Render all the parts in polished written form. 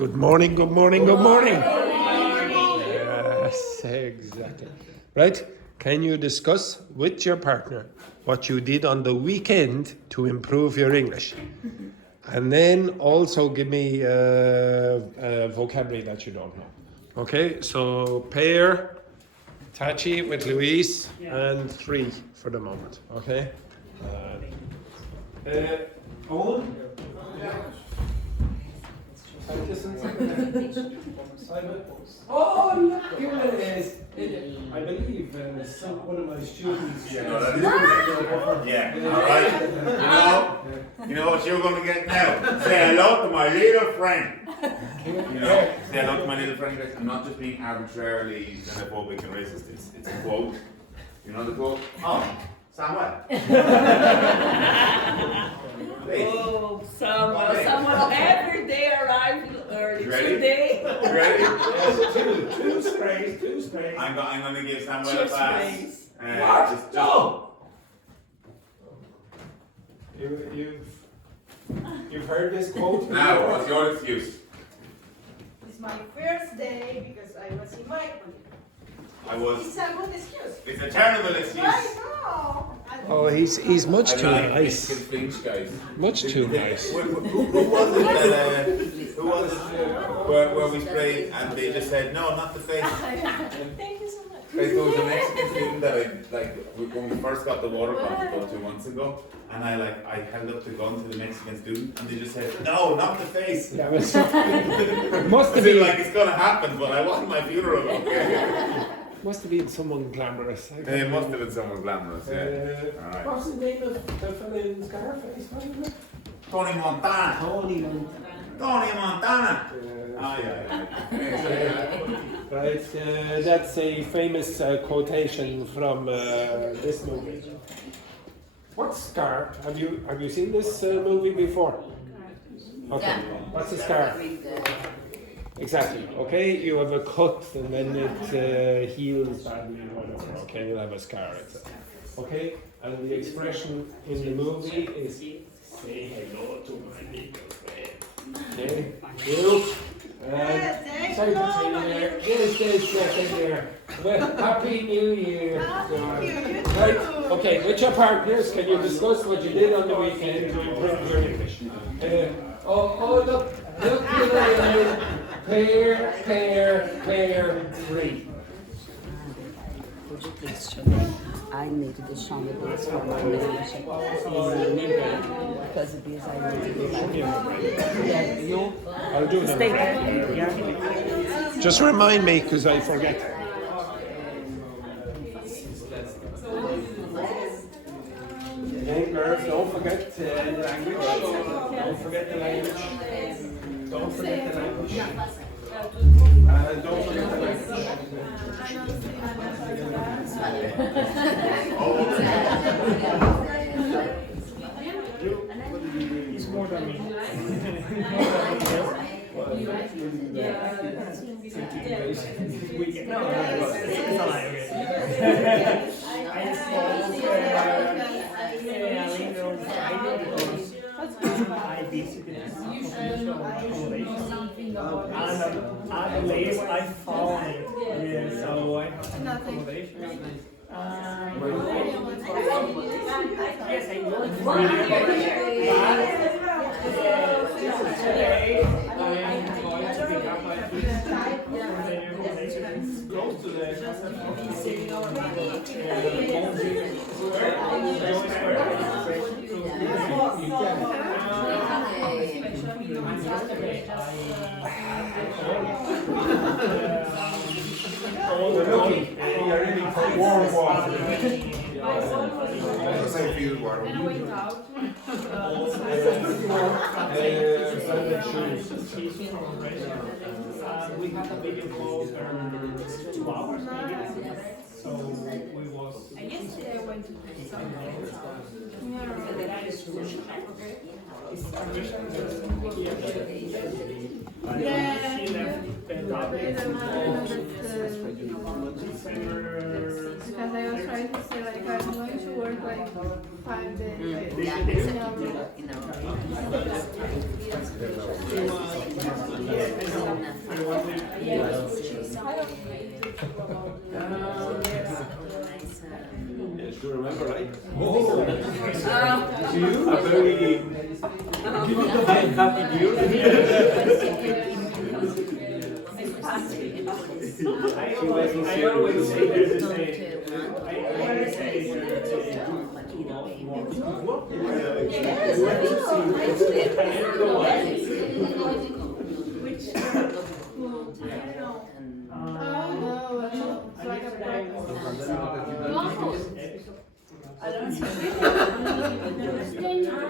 Good morning, good morning, good morning. Yes, exactly. Right? Can you discuss with your partner what you did on the weekend to improve your English? And then also give me vocabulary that you don't know. Okay, so pair, Tachi with Luis, and 3 for the moment. Okay? Owen? Simon? Oh, look, here it is. I believe one of my students. Yeah, all right. You know what you're going to get now? Say hello to my little friend. Say hello to my little friend. I'm not just being arbitrarily xenophobic and racist. It's a quote. You know the quote? Oh, Samuel. Oh, someone every day arrives early. Today. You ready? Two sprays. I'm going to give Samuel a Just pass. sprays. What? No! You've heard this quote? Now, what's your excuse? It's my first day because I was in my. It's a good excuse. It's a terrible excuse. I know. Oh, he's much too nice. Guys. Much too nice. Who was it where we sprayed and they just said, no, not the face? Thank you so much. There was a Mexican student that when we first got the water pump about 2 months ago, and I held up the gun to the Mexican student, and they just said, no, not the face. That was Must have been like it's gonna happen, but I want my funeral. must have been someone glamorous. It must have been someone glamorous, yeah. Alright. What's the name of the fellow in Scarface? Tony Montana. Tony Montana. Tony Montana. Right, that's a famous quotation from this movie. What's Scar? Have you seen this movie before? Okay. Yeah. What's a scar? Exactly. Okay, you have a cut and then it heals badly or whatever. Okay, you'll have a scar. Okay, and the expression in the movie is say hello to my little friend. Okay, you. Sorry to say there. Yes, there. Well, Happy New Year. Right. Okay, with your partners, can you discuss what you did on the weekend to improve your English? Look, pair, 3. Would you please show me? I need to show me this for my membership. Because of this, I need to do like yeah, you I'll do stay them. there. Yeah. Just remind me, because I forget. Okay, girls, don't forget the language. Don't forget the language. Don't forget the language. Don't forget the language. He's more than me. I visited and at the place I found it. Yeah, so I have accommodation. Yes, I know it's today I'm going to pick up my kids from the accommodation close to the You're looking for warm water. we had a video call for 2 hours maybe. So we was. Yesterday I went to She left the Dogme because I was trying to say like I'm going to work like 5 days. Yeah. Yes, you remember, right? Oh, you are very happy deal. I always say there's a saying. I always say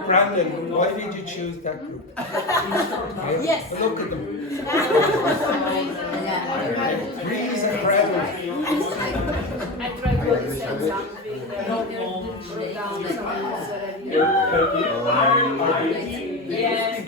Brandon, why did you choose that group? Yes. Look at them. Please, Brandon. I tried to understand something that Yes,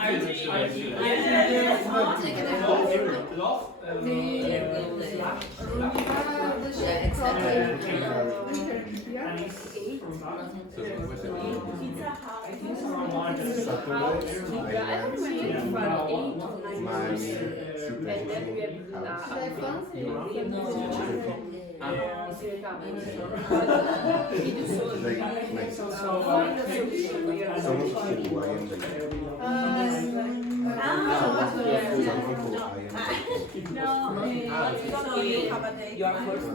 your first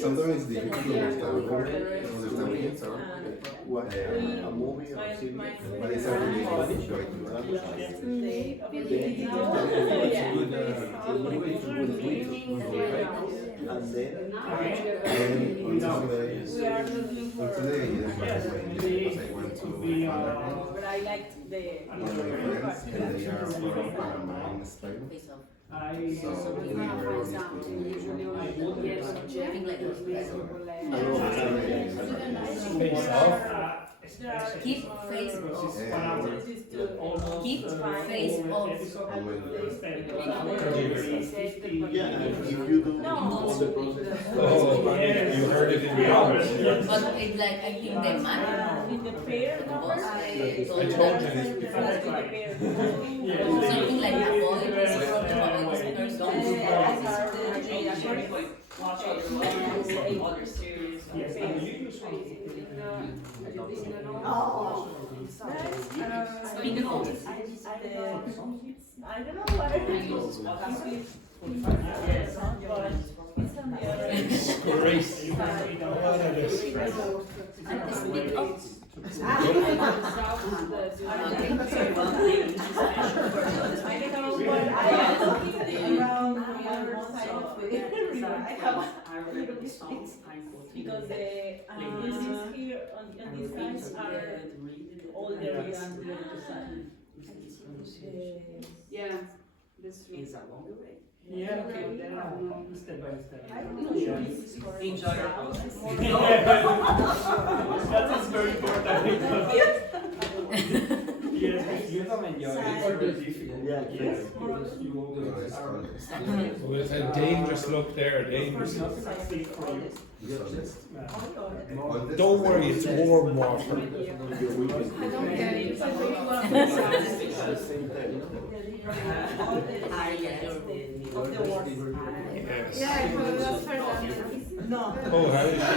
Sometimes it's difficult to understand things, what a movie or series, but it's a really good enjoy to and then on today, because I went to but I liked the one of my friends, and they are from Panama in Spain. So we were Face off. Keep face off. Keep face off. yeah, and if you do all the process, Oh, you heard it in the house. But it's like I give them money. in the pair The number. boss I told you this before. something like avoid this problem, avoid this Speaking of, I don't know what it is. Yes, but it's on the other Grace. side. What are this? and speak up. I don't know what I am looking around the other side of the river. I have a little bit because the buildings here on these sides are older than the other side. Yeah, this is a long way. Yeah, okay, then step by step. I don't know if this is for Enjoy your process. That is very important. Yes, you don't enjoy it. It's very difficult. Yes, because you always are. Well, it's a dangerous look there, dangerous. It's not succeed for you. Don't worry, it's warm water. I don't get it. It's like really well. Yes. Yeah, it was for them. No. Oh, how is she?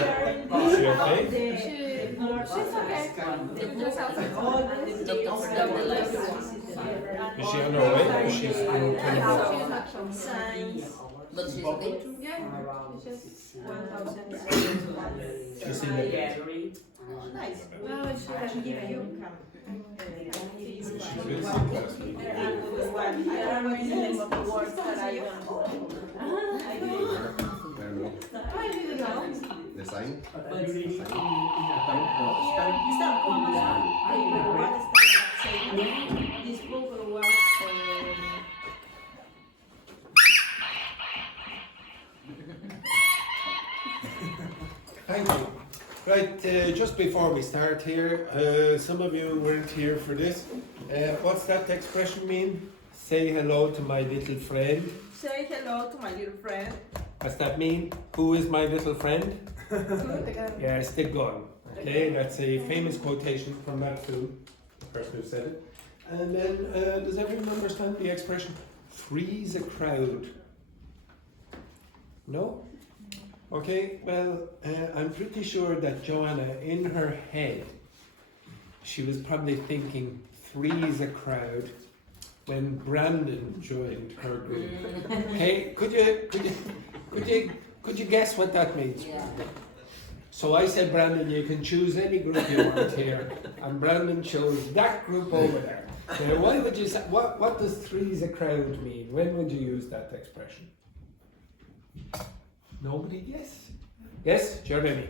Is she okay? She's okay. Just outside. Is she on her way or is she in She's not sure. But she's okay. Yeah, she's just 1,000. She's in the bed. Nice. No, she can give you. She's been sick last week. I don't know the name of the words that I don't know. I did. I didn't know. the sign. But I really in a time This book was Thank you. Right, just before we start here, some of you weren't here for this. What's that expression mean? Say hello to my little friend. Say hello to my little friend. What's that mean? Who is my little friend? Yes, the gun. Okay, that's a famous quotation from that film, the person who said it. And then, does everyone understand the expression, freeze a crowd? No? Okay, well, I'm pretty sure that Joanna, in her head, she was probably thinking, freeze a crowd, when Brandon joined her group. Okay, could you guess what that means? Yeah. So I said, Brandon, you can choose any group you want here, and Brandon chose that group over there. Now, why would you say? What does three's a crowd mean? When would you use that expression? Nobody guess? Yes, Jeremy.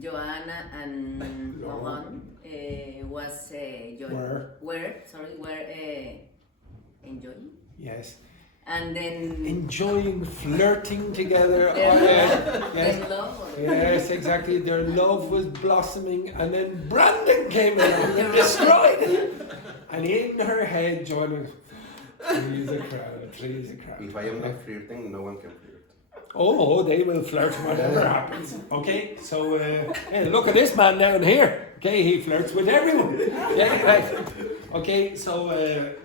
Joanna and Laurent was were enjoying. Yes. And then Enjoying flirting together. their love. Yes, exactly. Their love was blossoming, and then Brandon came along and destroyed it. And in her head, Joanna, please a crowd, please a crowd. If I am not flirting, no one can flirt. Oh, they will flirt whatever happens. Okay, so hey, look at this man down here. Okay, he flirts with everyone. Yeah, right. Okay, so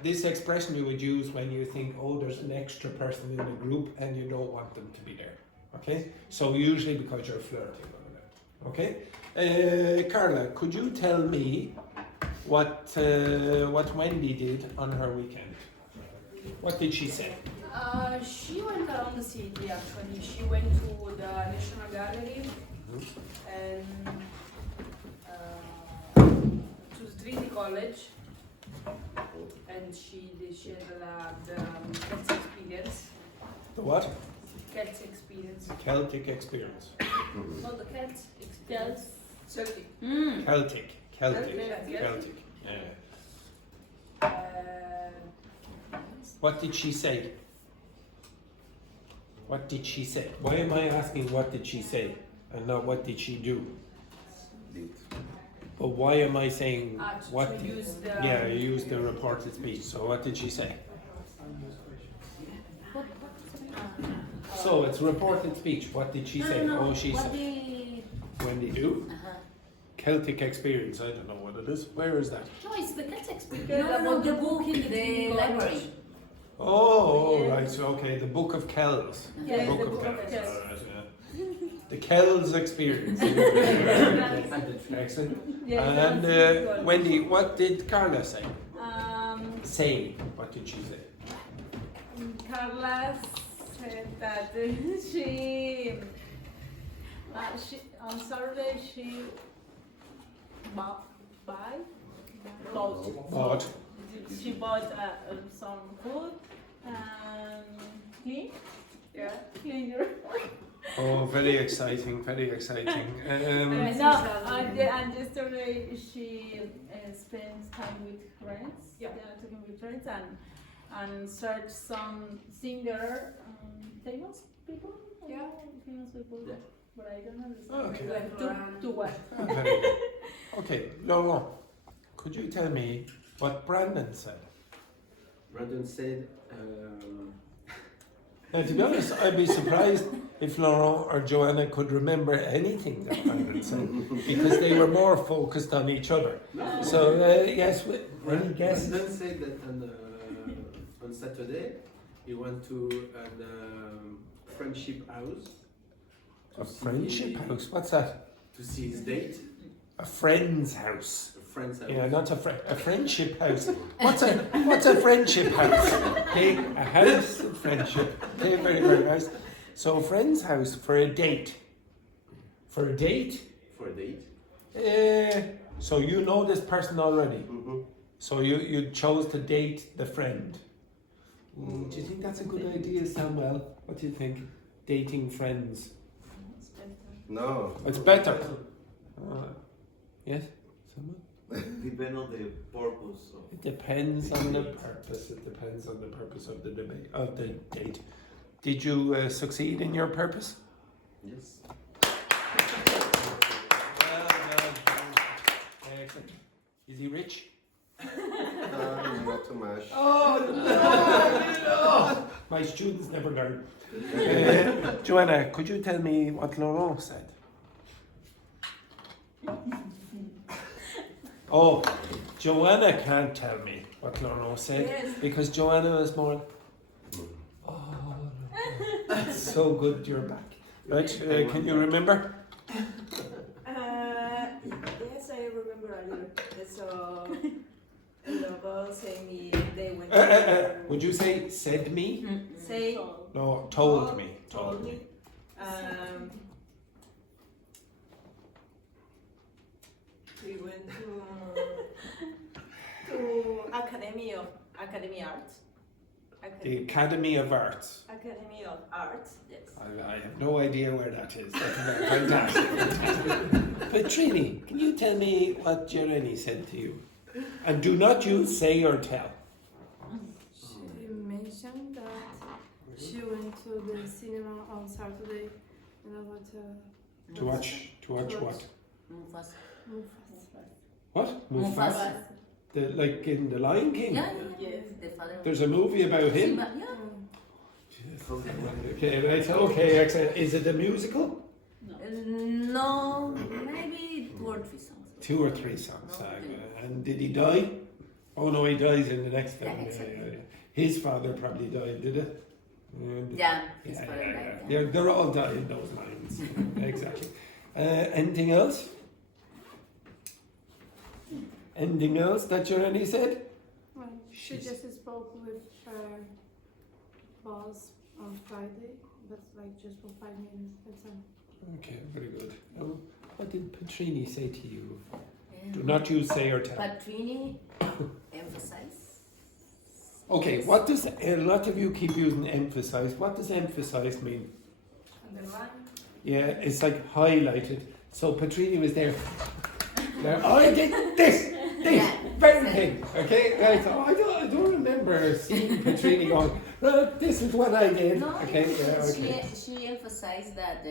this expression you would use when you think, oh, there's an extra person in the group and you don't want them to be there. Okay, so usually because you're flirting on that. Okay, Carla, could you tell me what Wendy did on her weekend? What did she say? She went around the city actually. She went to the National Gallery and to Trinity College, and she had the Celtic experience. The what? Celtic experience. Celtic experience. No, the Celtic experience. Celtic. Celtic. Yeah. What did she say? What did she say? Why am I asking what did she say and not what did she do? Did. But why am I saying what? You used the reported speech. So what did she say? So it's reported speech. What did she say? No, Oh, she what said. did... Wendy do? Celtic experience. I don't know what it is. Where is that? No, it's the Celtic experience. No, the book in the library. Oh, right. So okay, the Book of Kells. Yeah, the Book the of Book of Kells. Kells. All right, yeah. The Kells experience. Excellent. And Wendy, what did Carla say? Say. What did she say? Carla said that she on Saturday she bought. She bought some food and clean your. Oh, very exciting, very exciting. And yesterday she spent time with friends. Talking with friends and search some singer, famous people. Famous people. Yeah. But I don't understand. Okay. To what? Oh, very good. Okay, Laurent, could you tell me what Brandon said? Brandon said, Now, to be honest, I'd be surprised if Laurent or Joanna could remember anything that Brandon said because they were more focused on each other. no. So, yes, any guesses? Brandon said that on Saturday he went to a friendship house. A friendship house? What's that? To see his date. A friend's house. A friend's house. Yeah, not a friendship house. What's a friendship house? Okay, a house of friendship. Okay, very, very nice. So a friend's house for a date. For a date? For a date. So you know this person already. Mm-hmm. So you chose to date the friend. Do you think that's a good idea, Samuel? What do you think? Dating friends. No. It's better. Yes, Samuel? Depends on the purpose of. It depends on the purpose. It depends on the purpose of the debate of the date. Did you succeed in your purpose? Yes. Excellent. Is he rich? Not too much. Oh no! My students never learn. Joanna, could you tell me what Laurent said? Oh, Joanna can't tell me what Laurent said because Joanna is more. Oh, it's so good you're back. Right? Can you remember? Yes, I remember a little. So, Logo saying me they went. Would you say said me? Say No, told me. told me. We went to Academy Arts. The Academy of Arts. Academy of Arts. Yes. I have no idea where that is. That's fantastic. But Trini, can you tell me what Jeremy said to you? And do not use say or tell. She mentioned that she went to the cinema on Saturday and I went To watch what? Mufasa. What? Mufasa. Like in The Lion King? Yeah, Yes. the father. There's a movie about him? Simba, yeah. Okay, right. Okay, excellent. Is it a musical? No, maybe 2 or 3 songs. 2 or 3 songs. And did he die? Oh no, he dies in the next film. Yeah, exactly. His father probably died, did it? Yeah, his father died. Yeah, they're all dying those lines. Exactly. Anything else? Anything else that Jeremy said? Well, she just spoke with her boss on Friday, but like just for 5 minutes. That's all. Okay, very good. What did Petrini say to you? Do not use say or tell. Patrini emphasize. Okay, what does a lot of you keep using emphasize? What does emphasize mean? Underline. Yeah, it's like highlighted. So Petrini was there. Now, I did this very thing. Okay, right. So I don't remember seeing Petrini going, well, this is what I did. No, Okay, yeah, okay. she emphasized that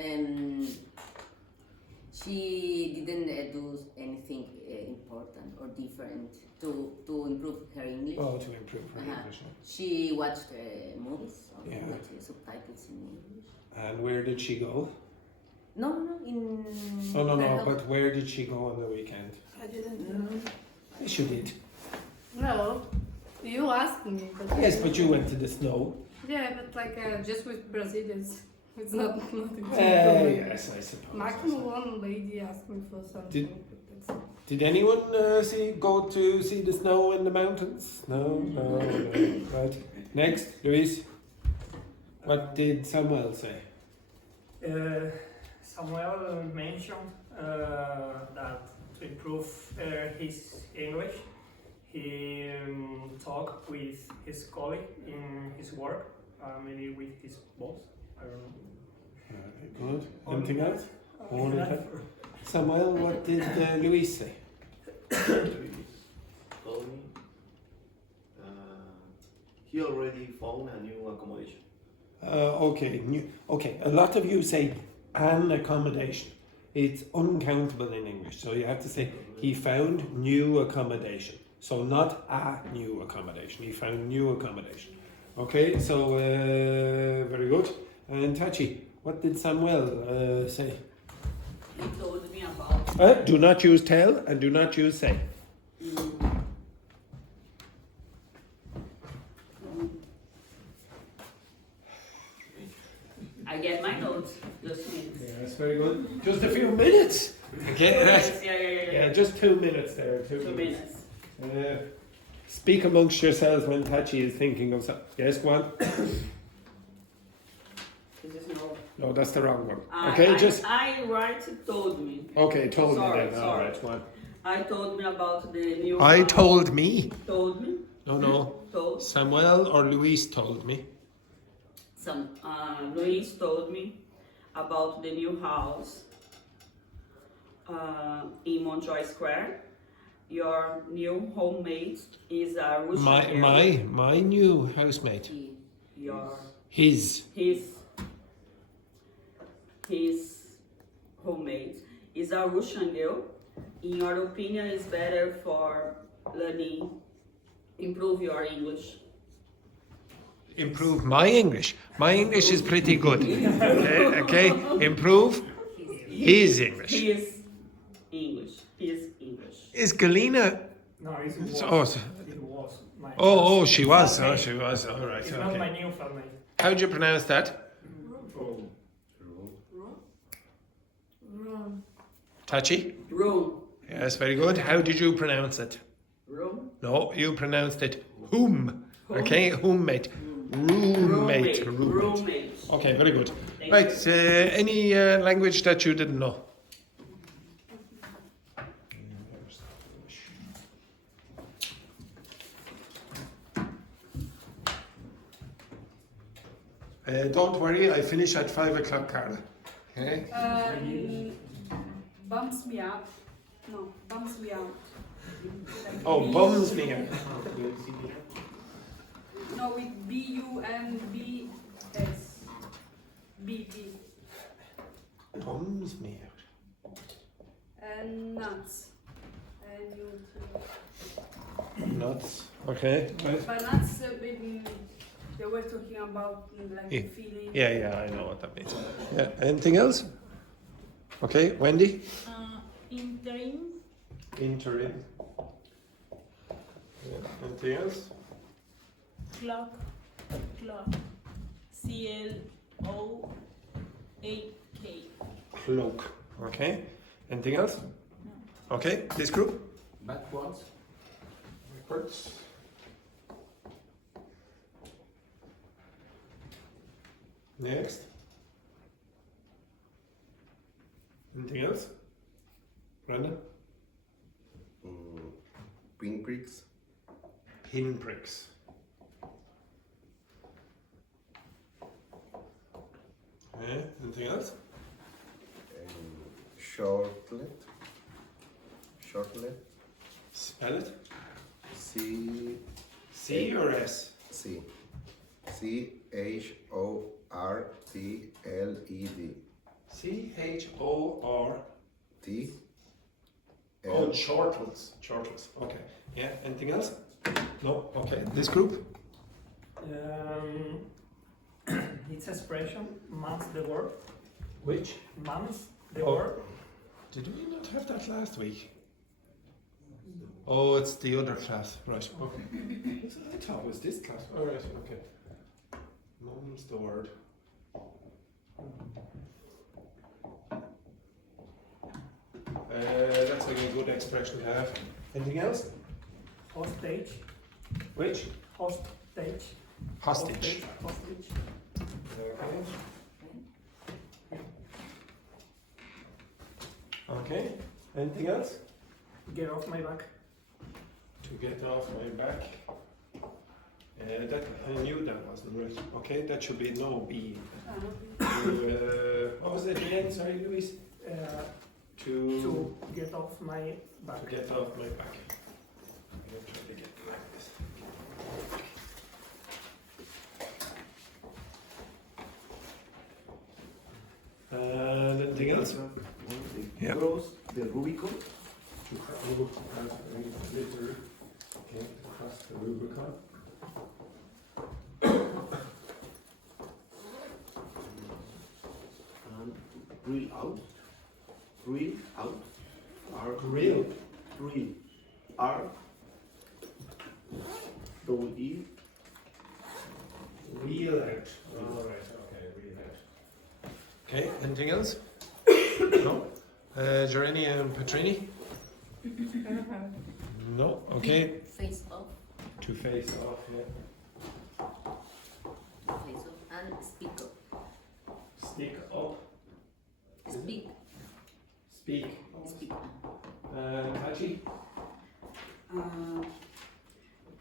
she didn't do anything important or different to improve her English. Oh, to improve her English. She watched movies or Yeah. with subtitles in English. And where did she go? No, in. No, but where did she go on the weekend? I didn't know. Yes, you did. No, you asked me. But Yes, but you went to the snow. Yeah, but like just with Brazilians. It's not nothing. Yes, I suppose. Maximum one lady asked me for something. but that's it. Did anyone go to see the snow in the mountains? No. Right. Next, Luis. What did Samuel say? Samuel mentioned that to improve his English, he talked with his colleague in his work, maybe with his boss. I don't know. Good. Anything else? Only that. Samuel, what did Luis say? Told me he already found a new accommodation. Okay. A lot of you say an accommodation. It's uncountable in English, so you have to say he found new accommodation. So not a new accommodation. He found new accommodation. Okay. So very good. And Tachi, what did Samuel say? He told me about. Do not use tell and do not use say. I get my notes. Just minutes. Yeah, that's very good. Just a few minutes. Okay. Yeah. Just 2 minutes there. 2 minutes. Speak amongst yourselves when Tachi is thinking of something. Yes, go on. This is no. No, that's the wrong one. I write told me. Okay, told me then. Sorry. All right, one. I told me about the new. Told me. Told me. No. Told. Samuel or Luis told me. Luis told me about the new house in Montjoy Square. Your new homemate is a Russian. My new housemate. Your. His. his roommate is a Russian girl. In your opinion, is better for learning, improve your English? Improve my English. My English is pretty good. Okay. Improve his English. His English. His English. Is Galina? No, it was. Oh, It was. My oh, she was. surname. Oh, she was. All right. It's not Okay. my new family. How do you pronounce that? Wrong. Tachi? Room. Yes, very good. How did you pronounce it? Room. No, you pronounced it whom. Okay, roommate. Roommate. Roommate. Okay, very good. Thank Right, any language that you didn't know? Don't worry, I finish at 5 o'clock, Carla. Okay? Bumps me up. No, bumps me out. Oh, bums me out. No, with B-U-M-B-S. B-B. Bums me out. And nuts. And you Nuts. Okay. Right. But nuts, they were talking about like Yeah. feeling. Yeah, I know what that means. Yeah. Anything else? Okay, Wendy? Interim. Interim. Yeah. Anything else? Clock. C-L-O-A-K. Cloak. Okay. Anything else? Okay, this group? Backwards. Backwards. Next. Anything else? Brandon? Pinpricks. Pinpricks. Okay, anything else? Shortlet. Shortlet. Spell it. C. C or S? C. C-H-O-R-T-L-E-D. C-H-O-R. T. Oh, chortles. Chortles. Okay. Yeah. Anything else? No. Okay. This group? It's expression, months the word. Which? Months the Oh. word. Did we not have that last week? Oh, it's the other class. Right. Okay. I thought it was this class. All right. Okay. Mum's the word. That's like a good expression to have. Anything else? Hostage. Which? Hostage. Hostage. Hostage. Okay. Okay. Anything else? Get off my back. To get off my back. That I knew that wasn't right. Okay, that should be no B. What was it again? Sorry, Luis. To get off my back. To get off my back. I'm gonna try to get like this. Anything else? Yeah. Cross the Rubicon. To cross the Rubicon. And grill out. Grill out. Grill. Grill. R. Double E. Wheel out. Alright, okay, wheel out. Okay, anything else? No? Gereni and Petrini? No, okay. Face off. To face off, yeah. Face off and speak up. Stick up. Speak. Speak. Speak. Tachi?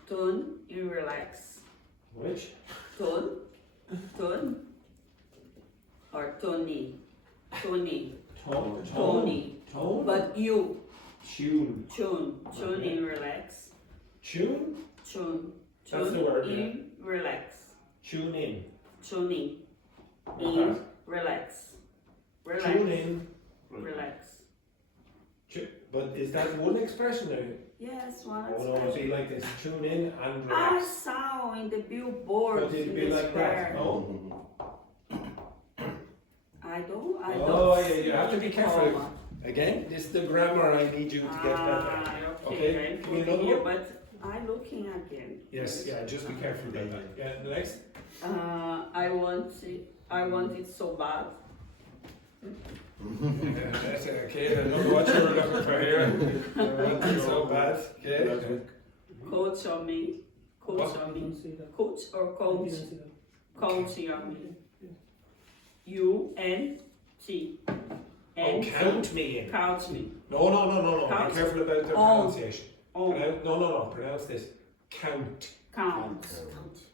Tone and relax. Which? Tone. Or Tony. Tone. Tony. Tone? But you. Tune. Tune Okay. and relax. Tune? Tune That's the word, in, relax. Tune in. Tuning Okay. in, relax. Relax. Tune in. Relax. But is that one expression there? Yes, one Oh no, it'd be like this. Tune in and I relax. saw in the billboard But it'd in be the like square. that. No? I don't Oh, yeah, you have to be see careful. comma. Again, this is the grammar I need you to get better. Okay, Okay, give me I put another here, one. but I'm looking again. Yes, yeah, just be careful about that. Yeah, the next. I want it so bad. Yeah, that's it, okay, I know what you were looking for here. I want it so bad. Okay. Coach on me. Coach What? on me. Coach or coach? Coaching on me. U-N-T. Oh, count me in. Count me. No. Count. Be careful about the On. pronunciation. On. No. Pronounce this. Count. Count.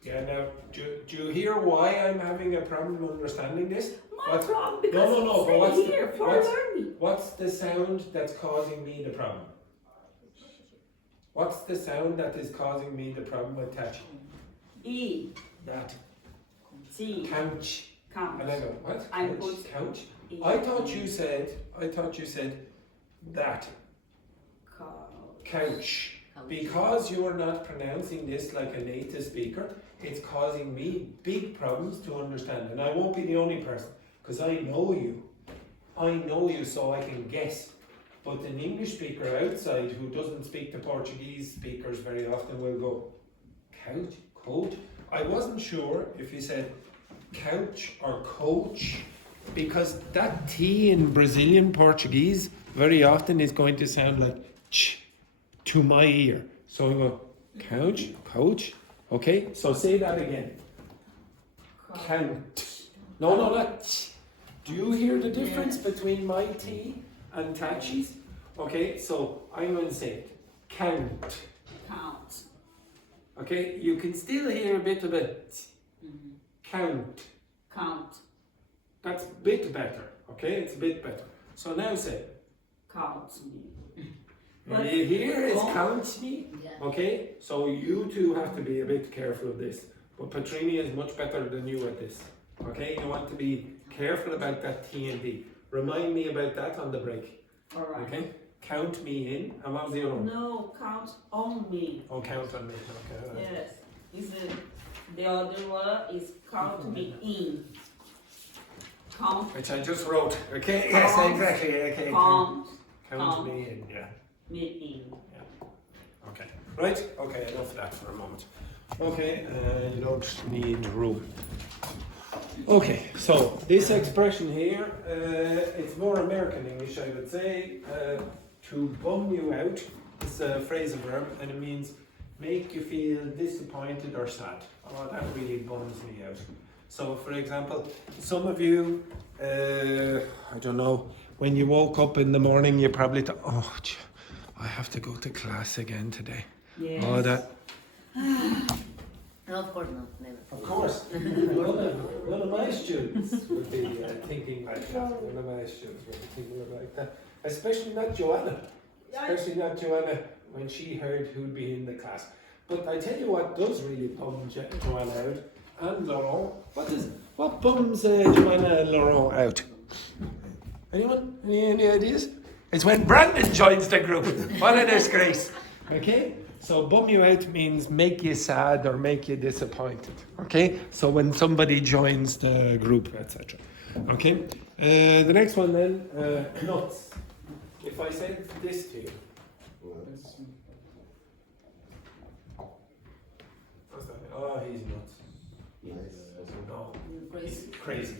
Yeah, now, do you hear why I'm having a problem understanding this? My What's- problem because No, but it's what's here the, for what's, learning. what's the sound that's causing me the problem? What's the sound that is causing me the problem with touching? E. That. T. Couch. Count. And I go, what? I Couch? put Couch? E. I thought you said that. Couch. Because you are not pronouncing this like a native speaker, it's causing me big problems to understand. And I won't be the only person, because I know you. I know you, so I can guess. But an English speaker outside who doesn't speak to Portuguese speakers very often will go, couch, coach. I wasn't sure if you said couch or coach, because that T in Brazilian Portuguese very often is going to sound like ch to my ear. So I go, couch, coach. Okay, so say that again. Count. No, not ch. Do you hear the difference between my T and Tachi's? Okay, so I'm going to say it. Count. Count. Okay, you can still hear a bit of it. Count. Count. That's a bit better. Okay, it's a bit better. So now say, Count me. you hear is count me. Okay, so you two have to be a bit careful of this. But Petrini is much better than you at this. Okay, you want to be careful about that T and D. Remind me about that on the break. Alright. Okay, count me in. And what was the other one? No, count on me. Oh, count on me. Okay. Yes. The other one is count me in. Count. Which I just wrote. Okay, yes, exactly. Okay. Count me in, yeah. Me in. Okay. Right? Okay, enough of that for a moment. Okay, you don't need room. Okay, so this expression here, it's more American English, I would say. To bum you out is a phrasal verb, and it means make you feel disappointed or sad. Oh, that really bums me out. So, for example, some of you, I don't know, when you woke up in the morning, you probably thought, oh, I have to go to class again today. Yes. Oh, that. No, of course not, never. Of course. one of my students would be thinking like that. One of my students would be thinking like that. Especially not Joanna. Especially not Joanna when she heard who'd be in the class. But I tell you what does really bum Joanna out, and Laurent. What bums Joanna and Laurent out? Anyone? Any ideas? It's when Brandon joins the group. What a disgrace. Okay? So bum you out means make you sad or make you disappointed. Okay? So when somebody joins the group, etc. Okay? The next one then, nuts. If I said this to you. What's that? Oh, he's nuts. No. He's crazy.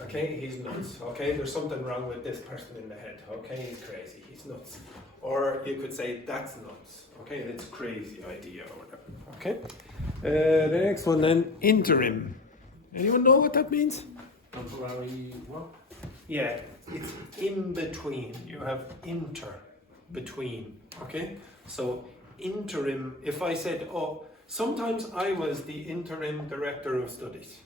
Okay, he's nuts. Okay, there's something wrong with this person in the head. Okay, he's crazy. He's nuts. Or you could say that's nuts. Okay, it's a crazy idea or whatever. Okay. The next one then, interim. Anyone know what that means? Temporary work? Yeah, it's in between. You have inter, between. Okay, so interim. If I said, oh, sometimes I was the interim director of studies.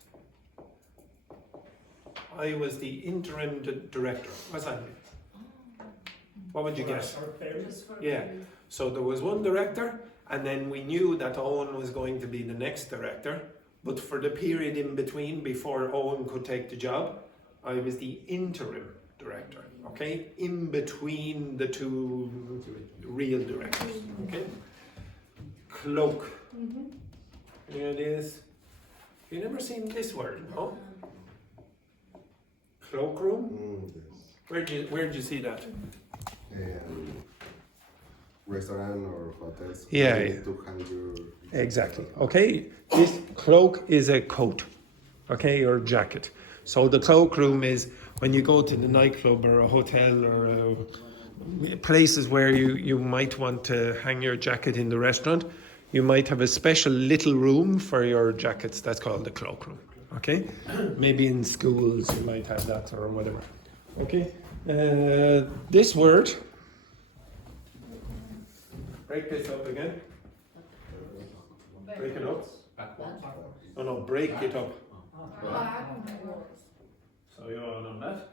I was the interim director. What's that mean? What would you guess? Yeah. So there was one director, and then we knew that Owen was going to be the next director. But for the period in between, before Owen could take the job, I was the interim director. Okay? So I was the interim director. Okay? So I was the interim director, okay? In between the two real directors, okay? Cloak. Here it is. You never seen this word, no? Cloakroom? Yes. Where'd you see that? Restaurant or hotels. Yeah, you yeah. need to hang your. Exactly. Okay, this cloak is a coat, okay, or jacket. So the cloakroom is when you go to the nightclub or a hotel or places where you might want to hang your jacket in the restaurant. You might have a special little room for your jackets. That's called the cloakroom. Okay, maybe in schools you might have that or whatever. Okay, this word. Break this up again. Break it up. No, break it up. So you all know that.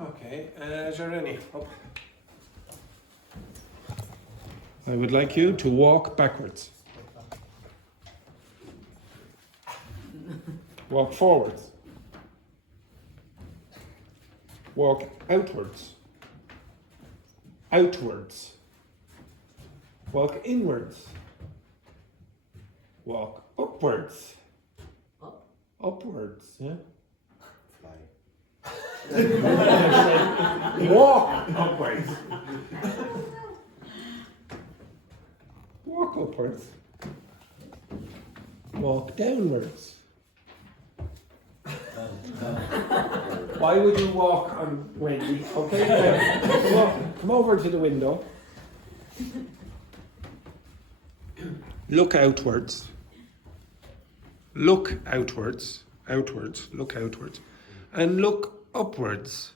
Okay, Jeremy, up. I would like you to walk backwards. Walk forwards. Walk outwards. Outwards. Walk inwards. Walk upwards. Upwards, yeah. Walk upwards. Walk upwards. Walk downwards. Why would you walk on Wendy? Okay, come over to the window. Look outwards. Look outwards. Outwards. Look outwards. And look upwards.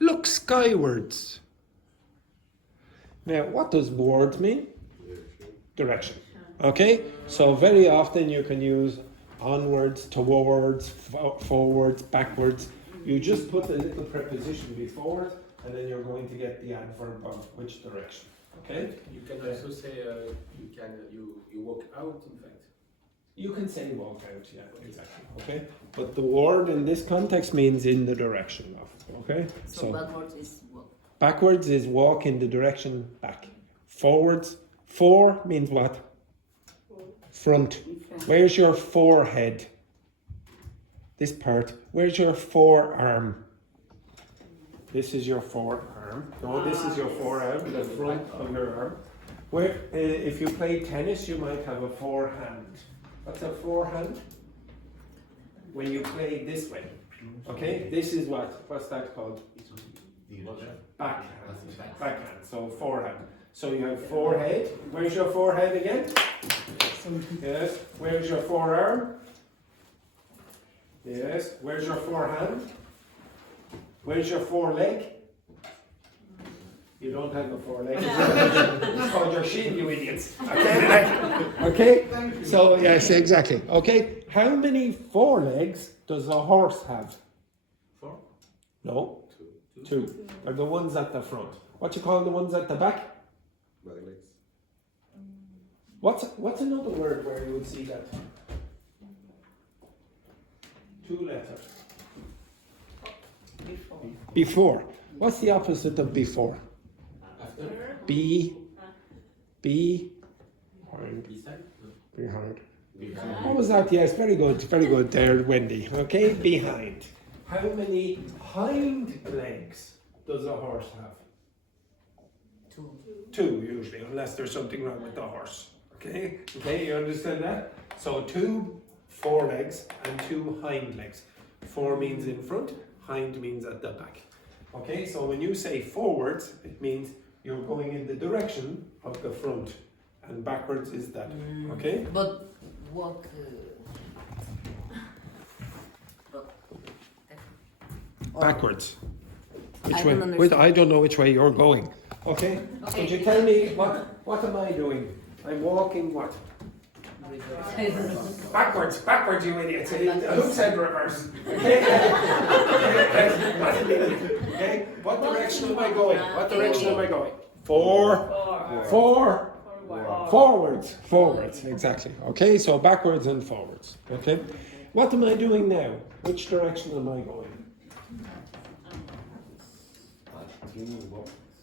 Look skywards. Now, what does board mean? Direction. Okay? So very often you can use onwards, towards, forwards, backwards. You just put a little preposition before it, and then you're going to get the adverb of which direction. Okay? You can also say you walk out, in fact. You can say walk out, yeah, exactly. Okay? But the word in this context means in the direction of. Okay? So backwards is walk. Backwards is walk in the direction back. Forwards, for means what? Front. Where's your forehead? This part. Where's your forearm? This is your forearm. No, this is your forearm, the front of your arm. Where, if you play tennis, you might have a forehand. What's a forehand? When you play this way. Okay, this is what's that called? Backhand. Backhand, so forehand. So you have forehead. Where's your forehead again? Yes. Where's your forearm? Yes. Where's your forehand? Where's your foreleg? You don't have a foreleg. It's called your shin, you idiots. Okay? Okay? So, yes, exactly. Okay? How many forelegs does a horse have? 4? No. 2. They're the ones at the front. What you call the ones at the back? Back legs. What's another word where you would see that? 2 letters. Before. What's the opposite of before? After? Behind. What was that? Yes, very good there, Wendy. Okay, behind. How many hind legs does a horse have? 2 usually, unless there's something wrong with the horse. Okay, you understand that? So 2 forelegs and 2 hind legs. 4 means in front, hind means at the back. Okay, so when you say forwards, it means you're going in the direction of the front, and backwards is that way. Okay? But walk. Backwards. Which I way? don't understand. I don't know which way you're going. Okay? Could you tell me what am I doing? I'm walking what? Backwards, you idiots. Who said reverse? Okay? Okay? What direction am I going? What direction am I going? Forwards, exactly. Okay, so backwards and forwards. Okay? What am I doing now? Which direction am I going?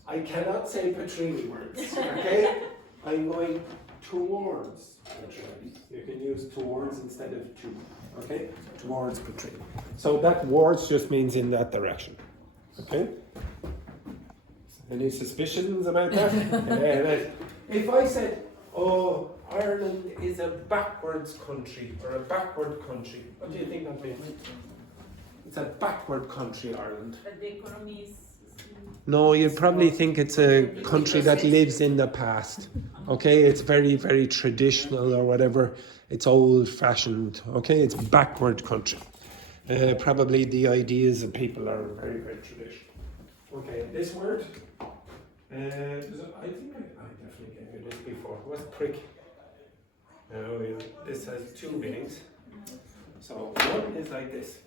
I cannot say Petrini words, okay? I'm going towards Petrini. You can use towards instead of to, okay? Towards Petrini. So that towards just means in that direction, okay? Any suspicions about that? If I said, oh, Ireland is a backwards country or a backward country, what do you think that means? It's a backward country, Ireland. But the economy is. No, you'd probably think it's a country that lives in the past. Okay, it's very, very traditional or whatever. It's old-fashioned. Okay, it's backward country. Probably the ideas of people are very, very traditional. Okay, this word. I think I definitely gave you this before. What's prick? Oh, yeah. This has two meanings. So one is like this.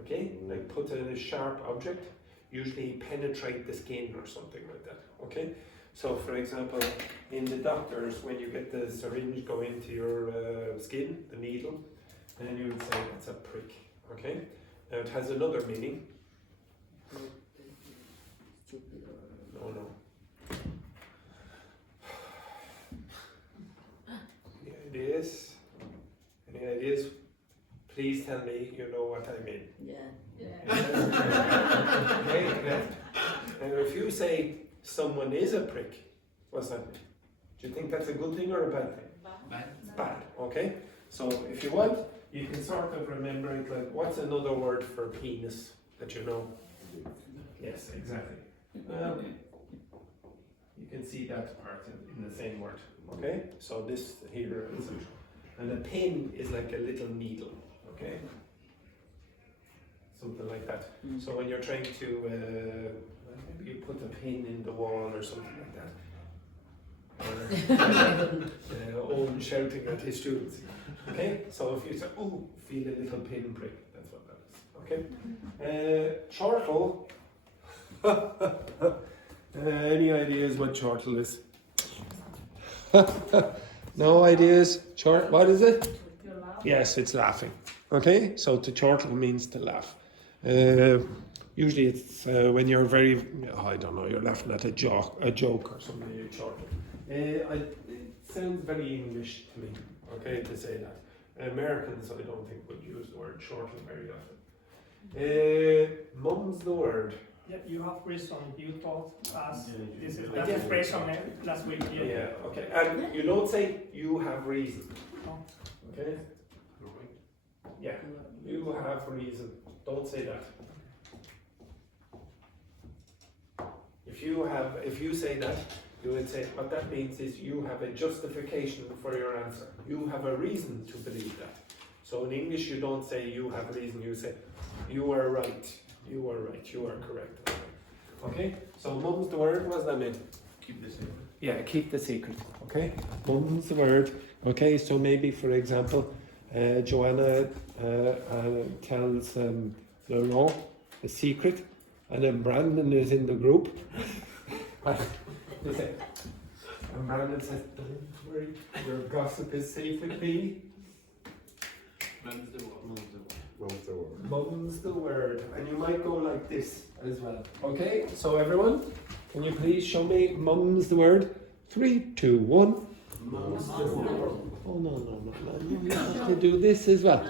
Okay, like put a sharp object, usually penetrate the skin or something like that. Okay, so for example, in the doctors, when you get the syringe go into your skin, the needle, then you would say that's a prick. Okay, now it has another meaning. No. Any ideas? Please tell me you know what I mean. Yeah. Okay. And if you say someone is a prick, what's that mean? Do you think that's a good thing or a bad thing? Bad. It's bad. Okay. So if you want, you can sort of remember it like, what's another word for penis that you know? Yes, exactly. You can see that part in the same word. Okay. So this here is, and a pin is like a little needle. Okay, something like that. So when you're trying to, maybe you put a pin in the wall or something like that. Or Owen shouting at his students. Okay, so if you say, oh, feel a little pin prick, that's what that is. Okay, chortle. Any ideas what chortle is? No ideas? What is it? Yes, it's laughing. Okay, so to chortle means to laugh. Usually it's when you're very, I don't know, you're laughing at a joke or something, you chortle. It sounds very English to me, okay, to say that. Americans, I don't think, would use the word chortle very often. Mum's the word. Yeah, you have reason. You told us this is the expression last week. Yeah, okay. And you don't say you have reason. Okay? Yeah, you have reason. Don't say that. If you say that, you would say what that means is you have a justification for your answer. You have a reason to believe that. So in English you don't say you have reason, you say you are right. You are right, you are correct. Okay? So mum's the word, what does that mean? Keep the secret. Yeah, keep the secret. Okay? Mum's the word. Okay, so maybe for example, Joanna tells Laurent the secret, and then Brandon is in the group. And Brandon says, don't worry, your gossip is safe with me. Mum's the word. Mum's the word. And you might go like this as well. Okay, so everyone, can you please show me mum's the word? 3, 2, 1. Mum's the word. Oh, no. You have to do this as well.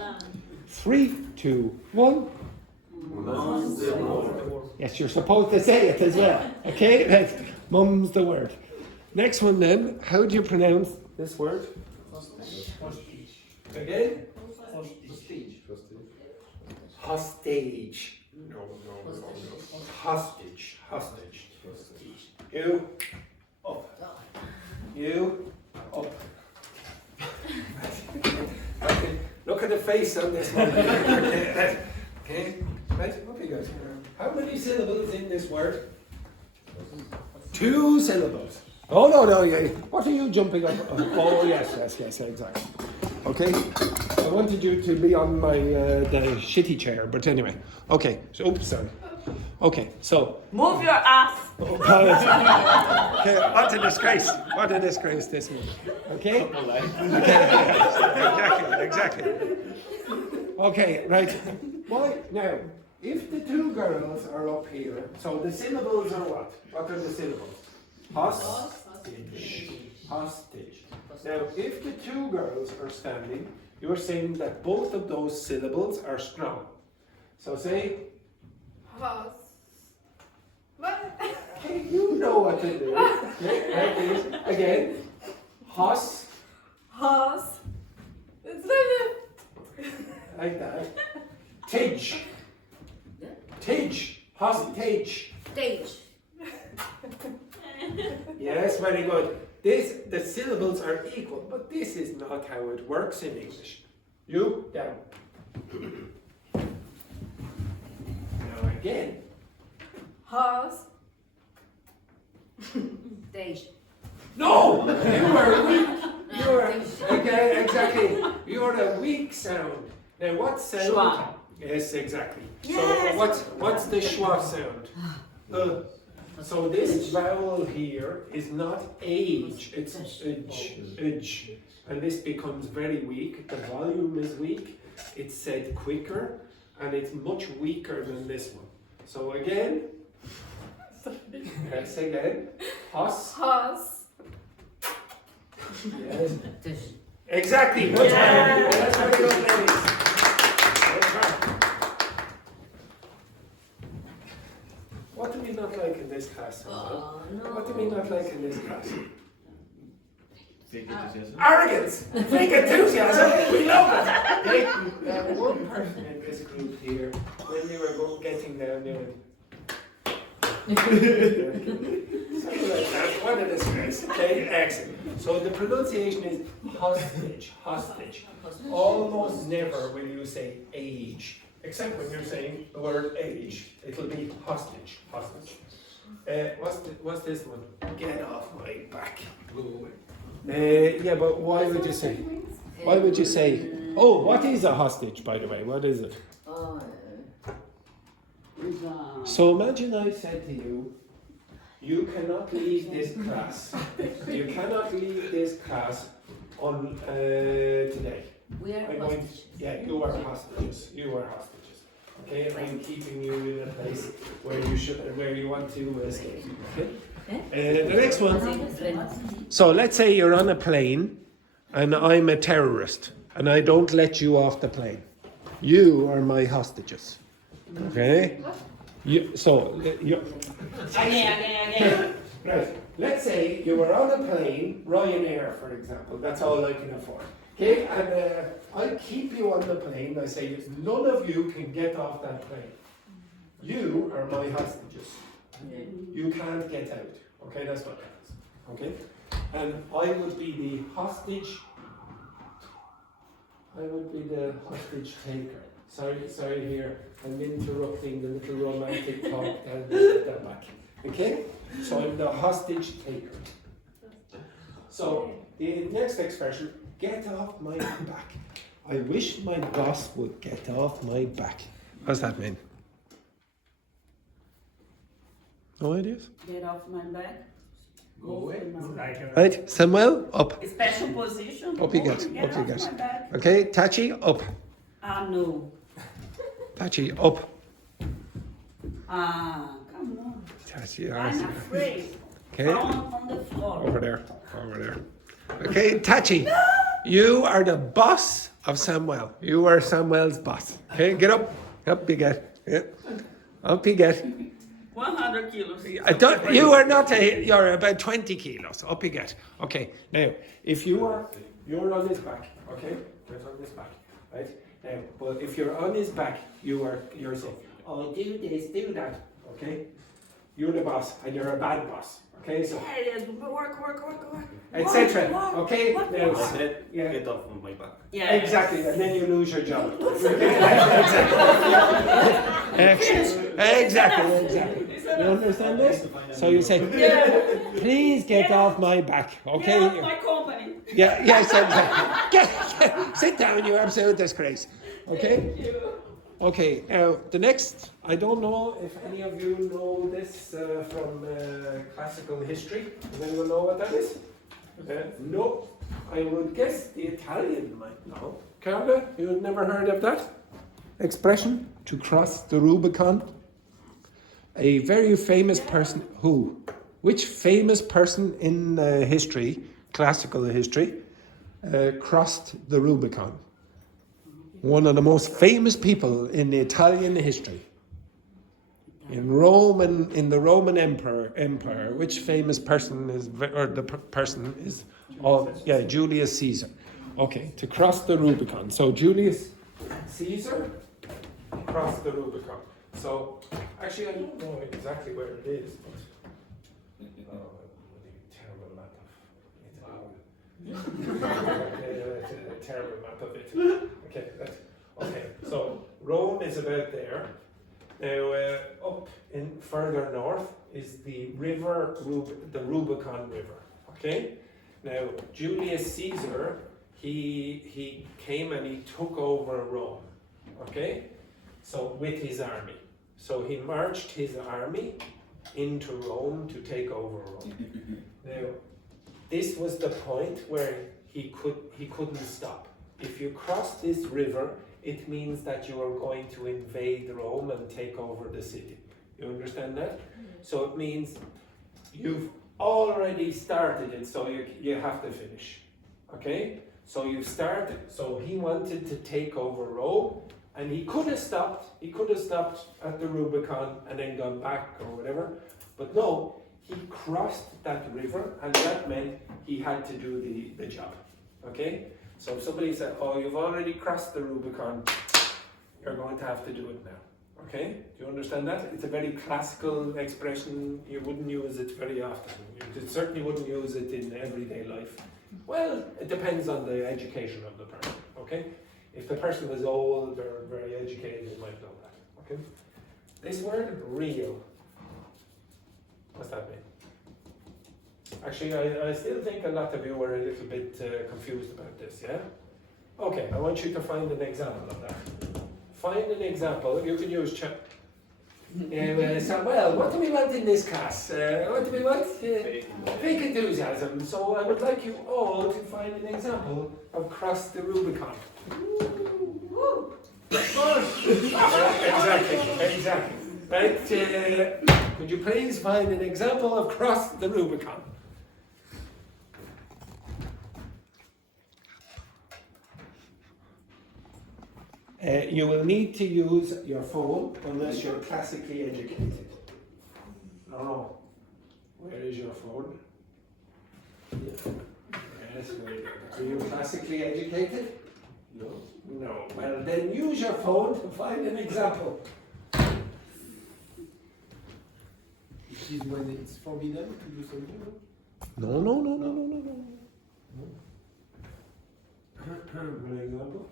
3, 2, 1. Mum's the word. Yes, you're supposed to say it as well. Okay, that's mum's the word. Next one then, how do you pronounce this word? Again? Hostage. No. Hostage. You up. You up. Okay. Look at the face on this one. Okay. Right. Okay, guys. How many syllables in this word? 2 syllables. Oh no. Yeah. What are you jumping up? Oh yes, exactly. Okay. I wanted you to be on my the shitty chair, but anyway. Okay. So, oops, sorry. Okay, so. Move your ass. Okay, what a disgrace. What a disgrace this is. Okay? Okay, exactly. Okay, right. Why now, if the two girls are up here, so the syllables are what? What are the syllables? Hostage. Hostage. Now, if the two girls are standing, you're saying that both of those syllables are strong. So say, Hos. What? okay, you know what to do. Okay, like this. Again, hos, Hos. It's like that. Tage. Tage. Hostage. Stage. Yes, very good. The syllables are equal, but this is not how it works in English. You, down. Now again. Hos. Stage. No! You are weak. You are, again, exactly. You are a weak sound. Now what sound? Schwa. Yes, exactly. Yes. So what's the schwa sound? So this vowel here is not age, it's age. And this becomes very weak. The volume is weak. It's said quicker, and it's much weaker than this one. So again, yes, again, hos. Hos. Yes. Exactly. Good job. That's very good, ladies. Good job. What do we not like in this class? Oh, no. What do we not like in this class? Fake enthusiasm. Arrogance! Fake enthusiasm! We love it! Okay? One person in this group here, when they were getting down, they went. Something like that. What a disgrace. Okay, excellent. So the pronunciation is hostage, hostage. Almost never will you say age, except when you're saying the word age. It'll be hostage, hostage. What's this one? Get off my back. Yeah, but why would you say? Why would you say? Oh, what is a hostage, by the way? What is it? So imagine I said to you, you cannot leave this class. You cannot leave this class on today. We are hostages. Yeah, you are hostages. You are hostages. Okay, I'm keeping you in a place where you want to escape. Okay. The next one. So let's say you're on a plane, and I'm a terrorist, and I don't let you off the plane. You are my hostages. Okay. Again. Right. Let's say you were on a plane, Ryanair, for example. That's all I can afford. Okay, and I keep you on the plane. I say none of you can get off that plane. You are my hostages. You can't get out. Okay, that's what happens. Okay, and I would be the hostage. I would be the hostage taker. Sorry here. I'm interrupting the little romantic talk down the back. Okay? So I'm the hostage taker. So the next expression, get off my back. I wish my boss would get off my back. What does that mean? No ideas? Get off my back. Go away. Right, Samuel, up. Special position. Up you get. Get Up you off get. my back. Okay, Tachi, up. No. Tachi, up. Come on. Tachi, I'm afraid. okay. On the floor. Over there. Okay, Tachi, you are the boss of Samuel. You are Samuel's boss. Okay, get up. Up you get. Yeah. Up you get. 100 kilos. You're about 20 kilos. Up you get. Okay, now, if you're on his back, okay? You're on his back, right? Now, but if you're on his back, you're saying, oh, do this, do that, okay? You're the boss, and you're a bad boss, okay? So, Work. etc. Okay? Now, yeah. Get off of my back. Yeah. Exactly, and then you lose your job. Exactly. You understand this? So you say, please get off my back, okay? Get off my company. Yes, exactly. Sit down, you absolute disgrace. Okay? Okay, the next, I don't know if any of you know this from classical history. Does anyone know what that is? No, I would guess the Italian might know. Carla, you've never heard of that expression? To cross the Rubicon? A very famous person, who? Which famous person in history, classical history, crossed the Rubicon? One of the most famous people in Italian history. In Rome and in the Roman Empire, which famous person is, or the person is, Julius Caesar. Okay, to cross the Rubicon. So Julius Caesar crossed the Rubicon. So, actually I don't know exactly where it is, but terrible map of Italy. Terrible map of Italy. Okay, so Rome is about there. Now, up in further north is the river, the Rubicon River. Okay. Now, Julius Caesar, he came and he took over Rome. Okay. So with his army, so he marched his army into Rome to take over Rome. Now, this was the point where he couldn't stop. If you cross this river, it means that you are going to invade Rome and take over the city. You understand that? So it means you've already started it, so you have to finish. Okay? So you've started. So he wanted to take over Rome, and he could have stopped. He could have stopped at the Rubicon and then gone back or whatever. But no, he crossed that river, and that meant he had to do the job. Okay? So if somebody said, oh, you've already crossed the Rubicon, you're going to have to do it now. Okay? Do you understand that? It's a very classical expression. You wouldn't use it very often. You certainly wouldn't use it in everyday life. Well, it depends on the education of the person. Okay? If the person was old or very educated, they might know that. Okay? This word, real. What's that mean? Actually, I still think a lot of you were a little bit confused about this, yeah? Okay, I want you to find an example of that. Find an example. You can use chat. Well, what do we want in this class? What do we want? Fake enthusiasm. So I would like you all to find an example of cross the Rubicon. Exactly. Right? Could you please find an example of cross the Rubicon? You will need to use your phone unless you're classically educated. Oh, where is your phone? Yes, very good. Are you classically educated? No. No. Well, then use your phone to find an example. It is when it's forbidden to do something? No. An example?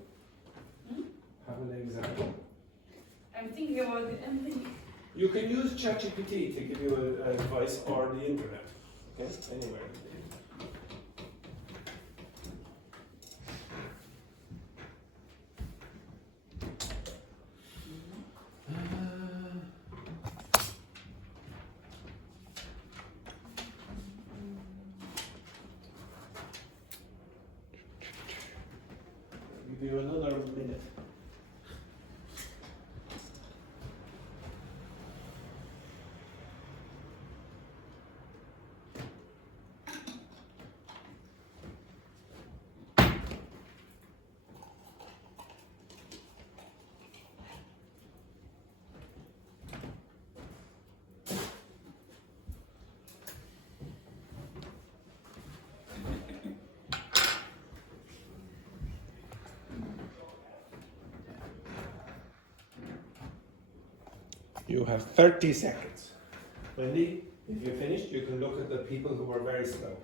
Have an example. I'm thinking about it. You can use ChatGPT to give you advice or the internet. Okay? Anywhere. I'll give you another minute. You have 30 seconds. Wendy, if you're finished, you can look at the people who were very slow.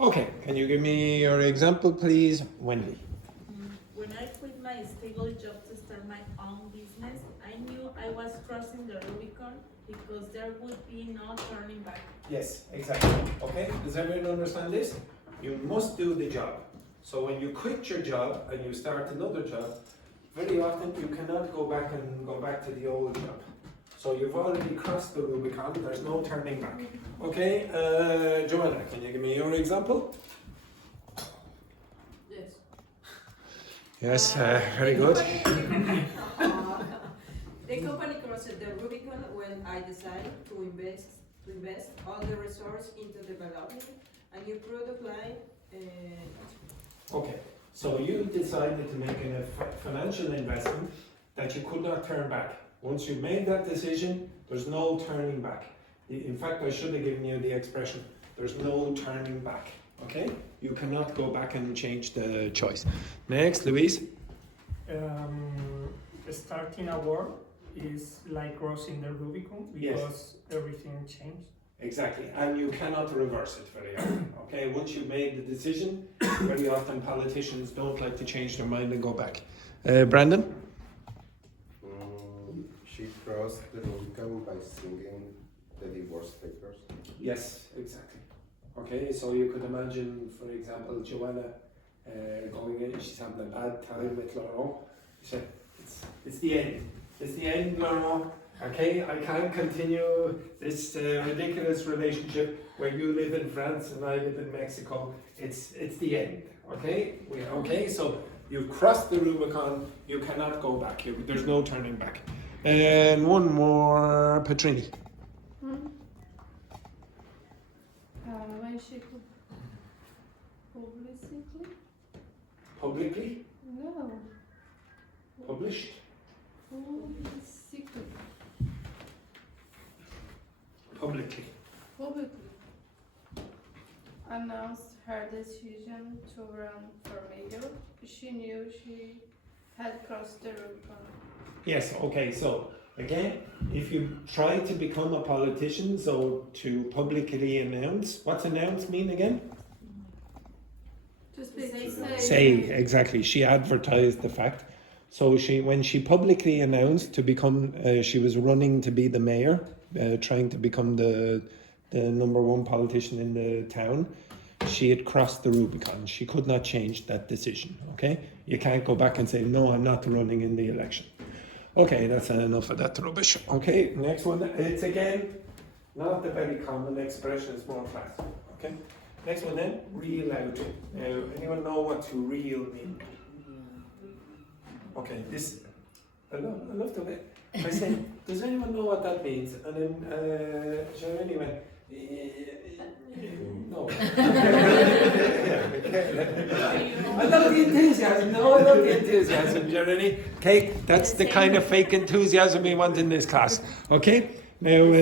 Okay, can you give me your example, please, Wendy? When I quit my stable job to start my own business, I knew I was crossing the Rubicon because there would be no turning back. Yes, exactly. Okay, does everyone understand this? You must do the job. So when you quit your job and you start another job, very often you cannot go back to the old job. So you've already crossed the Rubicon, there's no turning back. Okay, Joanna, can you give me your example? Yes. Yes, very good. The company crossed the Rubicon when I decided to invest all the resources into developing a new product line. Okay, so you decided to make a financial investment that you could not turn back. Once you made that decision, there's no turning back. In fact, I should have given you the expression, there's no turning back. Okay? You cannot go back and change the choice. Next, Louise. Starting a war is like crossing the Rubicon because everything changed. Exactly, and you cannot reverse it very often. Okay, once you've made the decision, very often politicians don't like to change their mind and go back. Brandon? She crossed the Rubicon by singing the divorce papers. Yes, exactly. Okay, so you could imagine, for example, Joanna going in, she's having a bad time with Laurent. She said, it's the end. It's the end, Laurent. Okay, I can't continue this ridiculous relationship where you live in France and I live in Mexico. It's the end. Okay? Okay, so you've crossed the Rubicon, you cannot go back. There's no turning back. And one more, Petrini. When she could Publicly? No. Published? Publicly. Announced her decision to run for mayor. She knew she had crossed the Rubicon. Yes, okay, so again, if you try to become a politician, so to publicly announce, what's announce mean again? To speak. Say, exactly. She advertised the fact. So when she publicly announced to become, she was running to be the mayor, trying to become the number one politician in the town, she had crossed the Rubicon. She could not change that decision, okay? You can't go back and say, no, I'm not running in the election. Okay, that's enough of that rubbish. Okay, next one. It's again, not the very common expression, it's more classic, okay? Next one then, reel out. Now, anyone know what to reel mean? Okay, this, I love the way, I say, does anyone know what that means? And then, sure, anyway, no. I love the enthusiasm, no, I love the enthusiasm, Jeremy. Okay, that's the kind of fake enthusiasm we want in this class, okay? Now,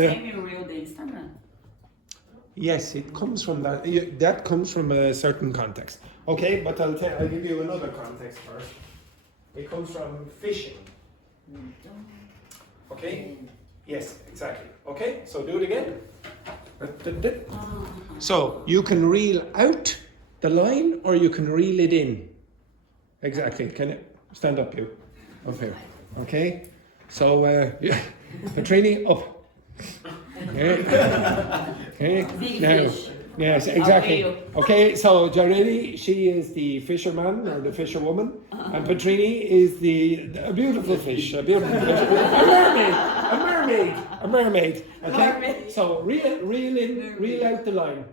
yes, it comes from that, that comes from a certain context. Okay, but I'll give you another context first. It comes from fishing. Okay? Yes, exactly. Okay, so do it again. So you can reel out the line or you can reel it in. Exactly. Can you stand up, you? Up here. Okay? So, Petrini, up. Okay? Now. Yes, exactly. Okay, so Jareli, she is the fisherman or the fisherwoman, and Petrini is a beautiful fish, a beautiful fish, a mermaid. Okay, so reel in, reel out the line,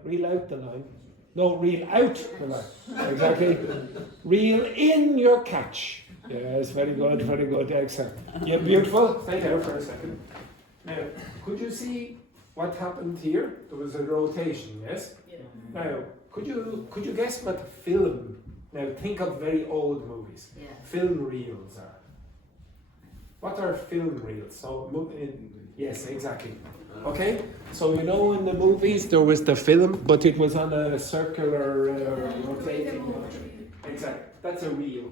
No, reel out the line. Exactly. Reel in your catch. Yes, very good, excellent. You're beautiful. Stay there for a second. Now, could you see what happened here? There was a rotation, yes? Yeah. Now, could you guess what film? Now, think of very old movies. Yeah. Film reels are. What are film reels? So, yes, exactly. Okay, so you know in the movies there was the film, but it was on a circular rotating motion. Exactly. That's a reel.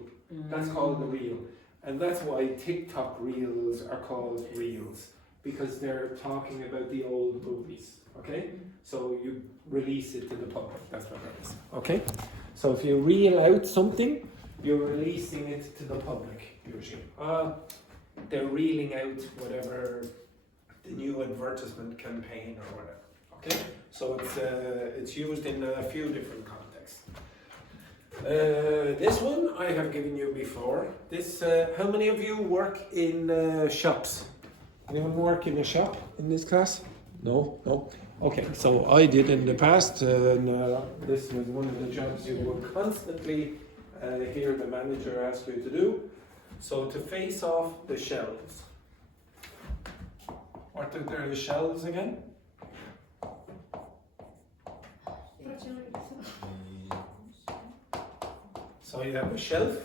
That's called a reel, and that's why TikTok reels are called reels. Because they're talking about the old movies, Okay, so you release it to the public. That's what that is. Okay, so if you reel out something, you're releasing it to the public usually. They're reeling out whatever the new advertisement campaign or whatever. Okay, so it's used in a few different contexts. This one I have given you before. This, how many of you work in shops? Anyone work in a shop in this class? No, no. Okay, so I did in the past, and this was one of the jobs you would constantly hear the manager ask you to do. So to face off the shelves. What are the shelves again? So you have a shelf.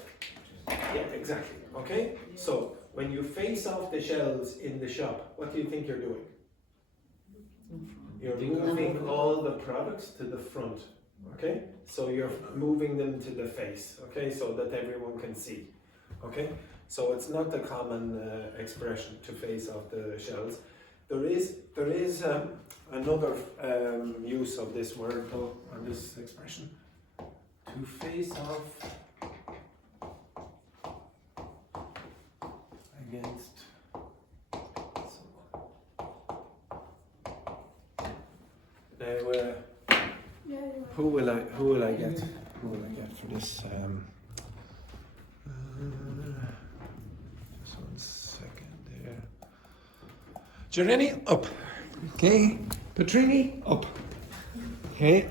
Yeah, exactly. Okay. So when you face off the shelves in the shop, what do you think you're doing? You're moving all the products to the front. Okay. So you're moving them to the face. Okay, so that everyone can see. Okay. So it's not a common expression to face off the shelves. There is another use of this word though, or this expression. To face off against someone. Now, who will I get? Who will I get for this? Just 1 second there. Giovanni, up. Okay. Petrini, up. Okay.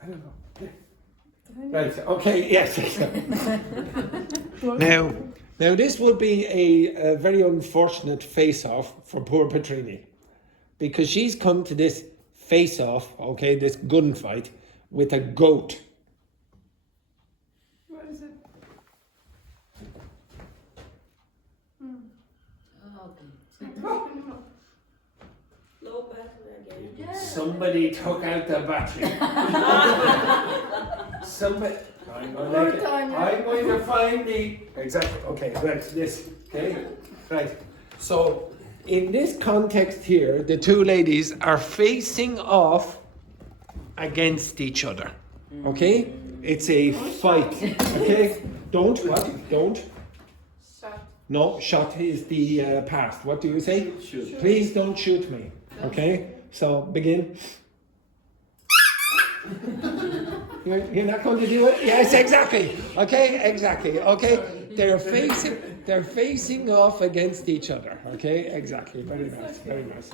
I don't know. Yeah. Right. Okay. Yes. Now this would be a very unfortunate face-off for poor Petrini, because she's come to this face-off, okay, this gunfight, with a goat. What is it? Low battery again. Somebody took out the battery. Somebody. I'm going to find the exactly. Okay, right. This. Okay, right. So in this context here, the two ladies are facing off against each other. Okay, it's a fight. Okay, don't what? Don't. Shot. No, shot is the past. What do you say? Shoot. Please don't shoot me. Okay, so begin. You're not going to do it? Yes, exactly. Okay, exactly. Okay, they're facing off against each other. Okay, exactly. Very nice. Very nice.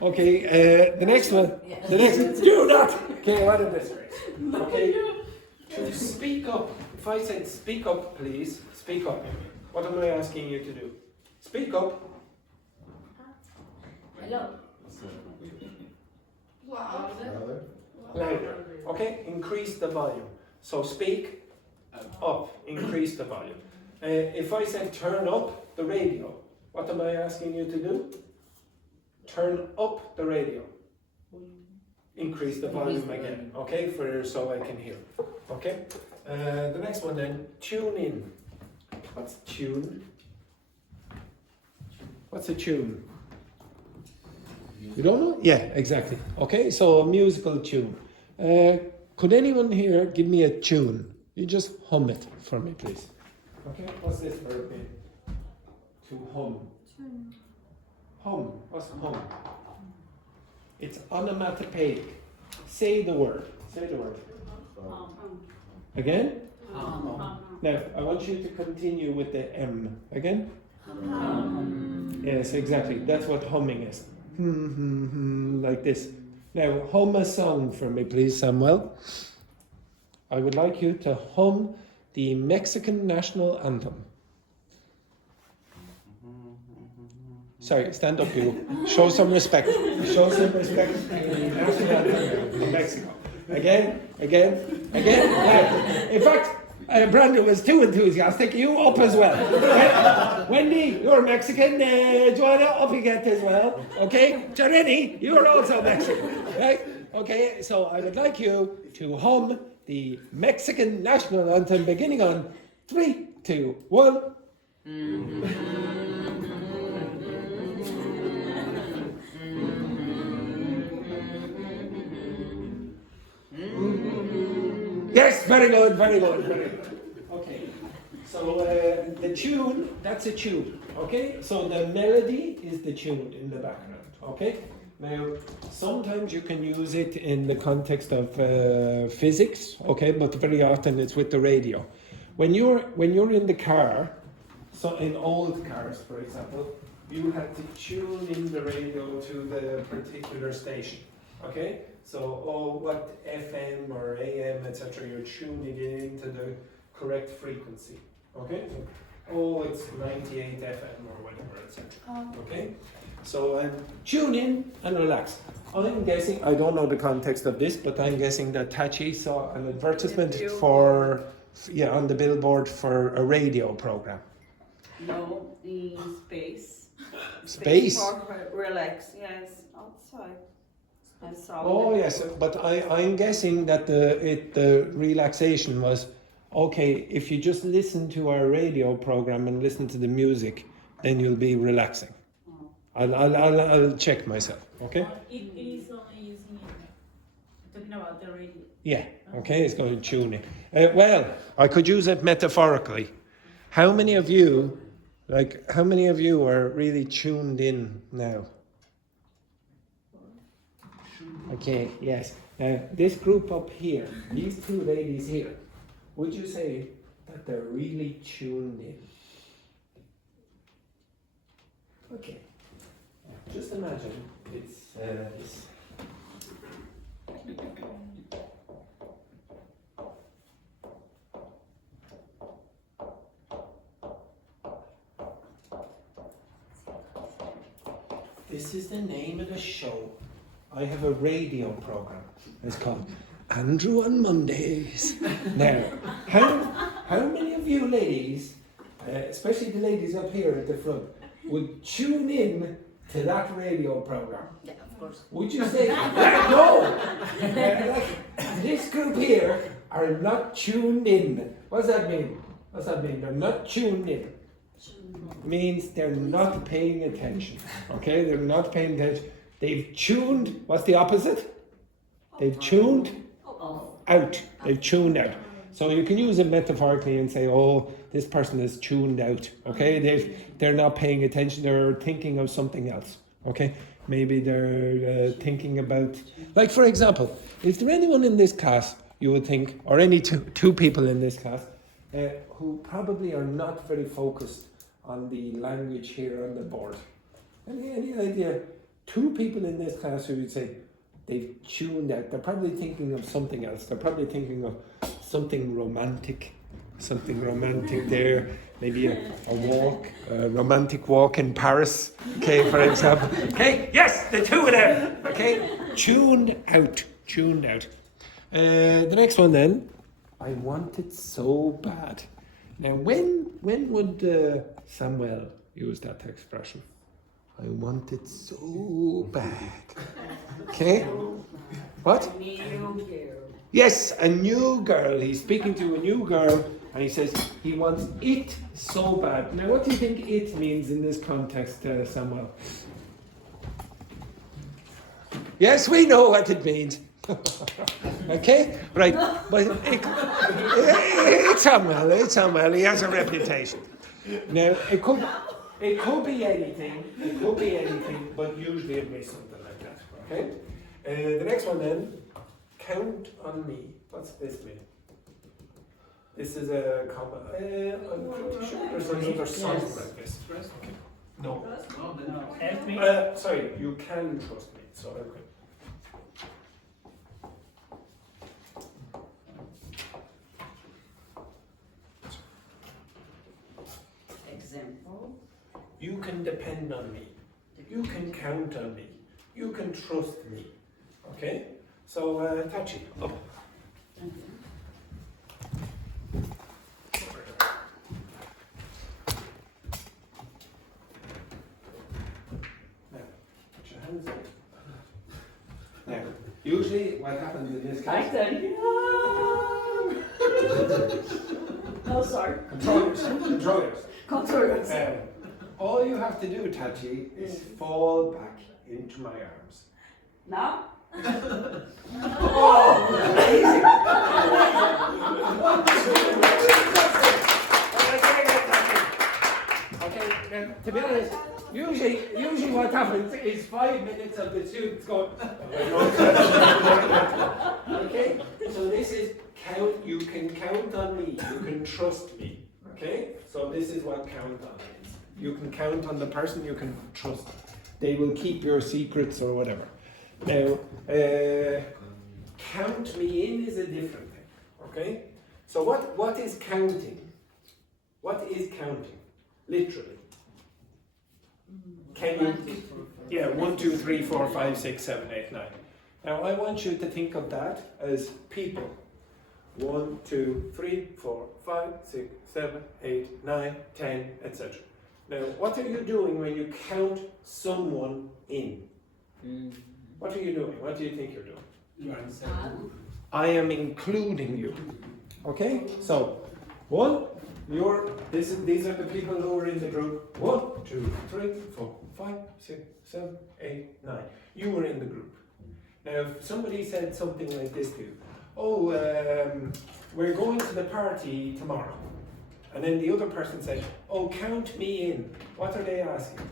Okay, the next one. The next one. Do not. Okay, what a disgrace. Okay, to speak up. If I said speak up, please speak up. What am I asking you to do? Speak up. Hello. Wow. Louder. Okay, increase the volume. So speak up, increase the volume. If I said turn up the radio, what am I asking you to do? Turn up the radio. Increase the volume again, okay, so I can hear. Okay. The next one then, tune in. What's tune? What's a tune? You don't know? Yeah, exactly. Okay, so a musical tune. Could anyone here give me a tune? You just hum it for me, please. Okay, what's this verb mean? To hum. Hum. What's hum? It's onomatopoeic. Say the word. Say the word. Again? Now, I want you to continue with the M. Again? Yes, exactly. That's what humming is. Like this. Now, hum a song for me, please, Samuel. I would like you to hum the Mexican national anthem. Sorry, stand up, you. Show some respect. Show some respect to the national anthem of Mexico. Again. In fact, Brandon was too enthusiastic. You up as well. Wendy, you're Mexican. Joanna, up you get as well. Okay? Gianni, you're also Mexican. Right? Okay, so I would like you to hum the Mexican national anthem beginning on 3, 2, 1. Yes, very good, very good, very good. Okay, so the tune, that's a tune, okay? So the melody is the tune in the background, okay? Now, sometimes you can use it in the context of physics, okay? But very often it's with the radio. When you're in the car, so in old cars, for example, you had to tune in the radio to the particular station, okay? So, what FM or AM, etc., you're tuning it into the correct frequency, okay? It's 98 FM or whatever, etc. Okay? So, tune in and relax. I'm guessing, I don't know the context of this, but I'm guessing that Tachi saw an advertisement for, on the billboard for a radio program. No, in space. Space? For relax, yes, outside. I saw Oh it. yes, but I'm guessing that the relaxation was, okay, if you just listen to our radio program and listen to the music, then you'll be relaxing. I'll check myself, okay? It is only using talking about the radio. Yeah, okay, it's going to tune in. Well, I could use it metaphorically. How many of you are really tuned in now? Okay, yes. This group up here, these two ladies here, would you say that they're really tuned in? Okay. Just imagine it's this. This is the name of the show. I have a radio program. It's called Andrew on Mondays. Now, how many of you ladies, especially the ladies up here at the front, would tune in to that radio program? Yeah, of course. Would you say, no? This group here are not tuned in. What does that mean? What's that mean? They're not tuned in. Means they're not paying attention. Okay, they're not paying attention. They've tuned, what's the opposite? They've tuned out. They've tuned out. So you can use it metaphorically and say, oh, this person is tuned out. Okay, they're not paying attention. They're thinking of something else. Okay, maybe they're thinking about, like for example, is there anyone in this class you would think, or any two people in this class, who probably are not very focused on the language here on the board? Any idea? Two people in this class who would say they've tuned out. They're probably thinking of something else. They're probably thinking of something romantic there. Maybe a romantic walk in Paris. Okay, for example. Okay, yes, the two of them. Okay, tuned out. The next one then. I want it so bad. Now, when would Samuel use that expression? I want it so bad. Okay? What? Yes, a new girl. He's speaking to a new girl and he says he wants it so bad. Now, what do you think it means in this context, Samuel? Yes, we know what it means. Okay? Right. But it's Samuel. He has a reputation. Now, it could be anything, but usually it means something like that, okay? The next one then, count on me. What's this mean? This is a comma. I'm pretty sure there's another something like this. Okay. No. Help me. Sorry, you can trust me, so okay. Example. You can depend on me. You can count on me. You can trust me. Okay? So, Tachi, up. Now, put your hands up. Now, Usually, what happens in this I case? tell you. No, sorry. Control yourself. Control yourself. Control yourself. All you have to do, Tachi, is fall back into my arms. Now? Oh, amazing! Okay, now, to be honest, usually what happens is 5 minutes of the students going. Okay, so this is count. You can count on me. You can trust me. Okay, so this is what count on is. You can count on the person you can trust. They will keep your secrets or whatever. Now, count me in is a different thing. Okay, so what is counting? What is counting? Literally. Can you? Yeah, 1, 2, 3, 4, 5, 6, 7, 8, 9. Now I want you to think of that as people. 1, 2, 3, 4, 5, 6, 7, 8, 9, 10, etc. Now, what are you doing when you count someone in? What are you doing? What do you think you're doing? You are inside. I am including you. Okay? So, these are the people who are in the group. 1, 2, 3, 4, 5, 6, 7, 8, 9. You were in the group. Now, if somebody said something like this to you, we're going to the party tomorrow. And then the other person said, oh, count me in. What are they asking?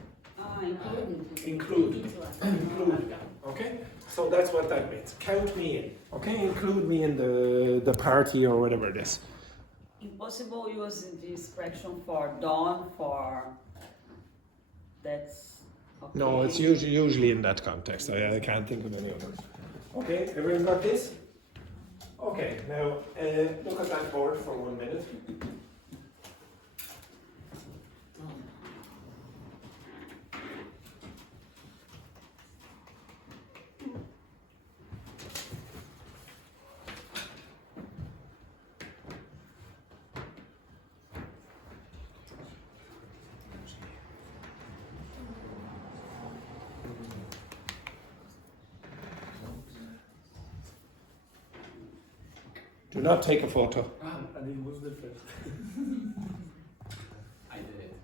Include. Include. Okay? So that's what that means. Count me in. Okay? Include me in the party or whatever it is. Impossible using this expression for done, for that's okay. No, it's usually in that context. I can't think of any others. Okay, everyone got this? Okay, now look at that board for 1 minute. Do not take a photo. I didn't move the first. I did it.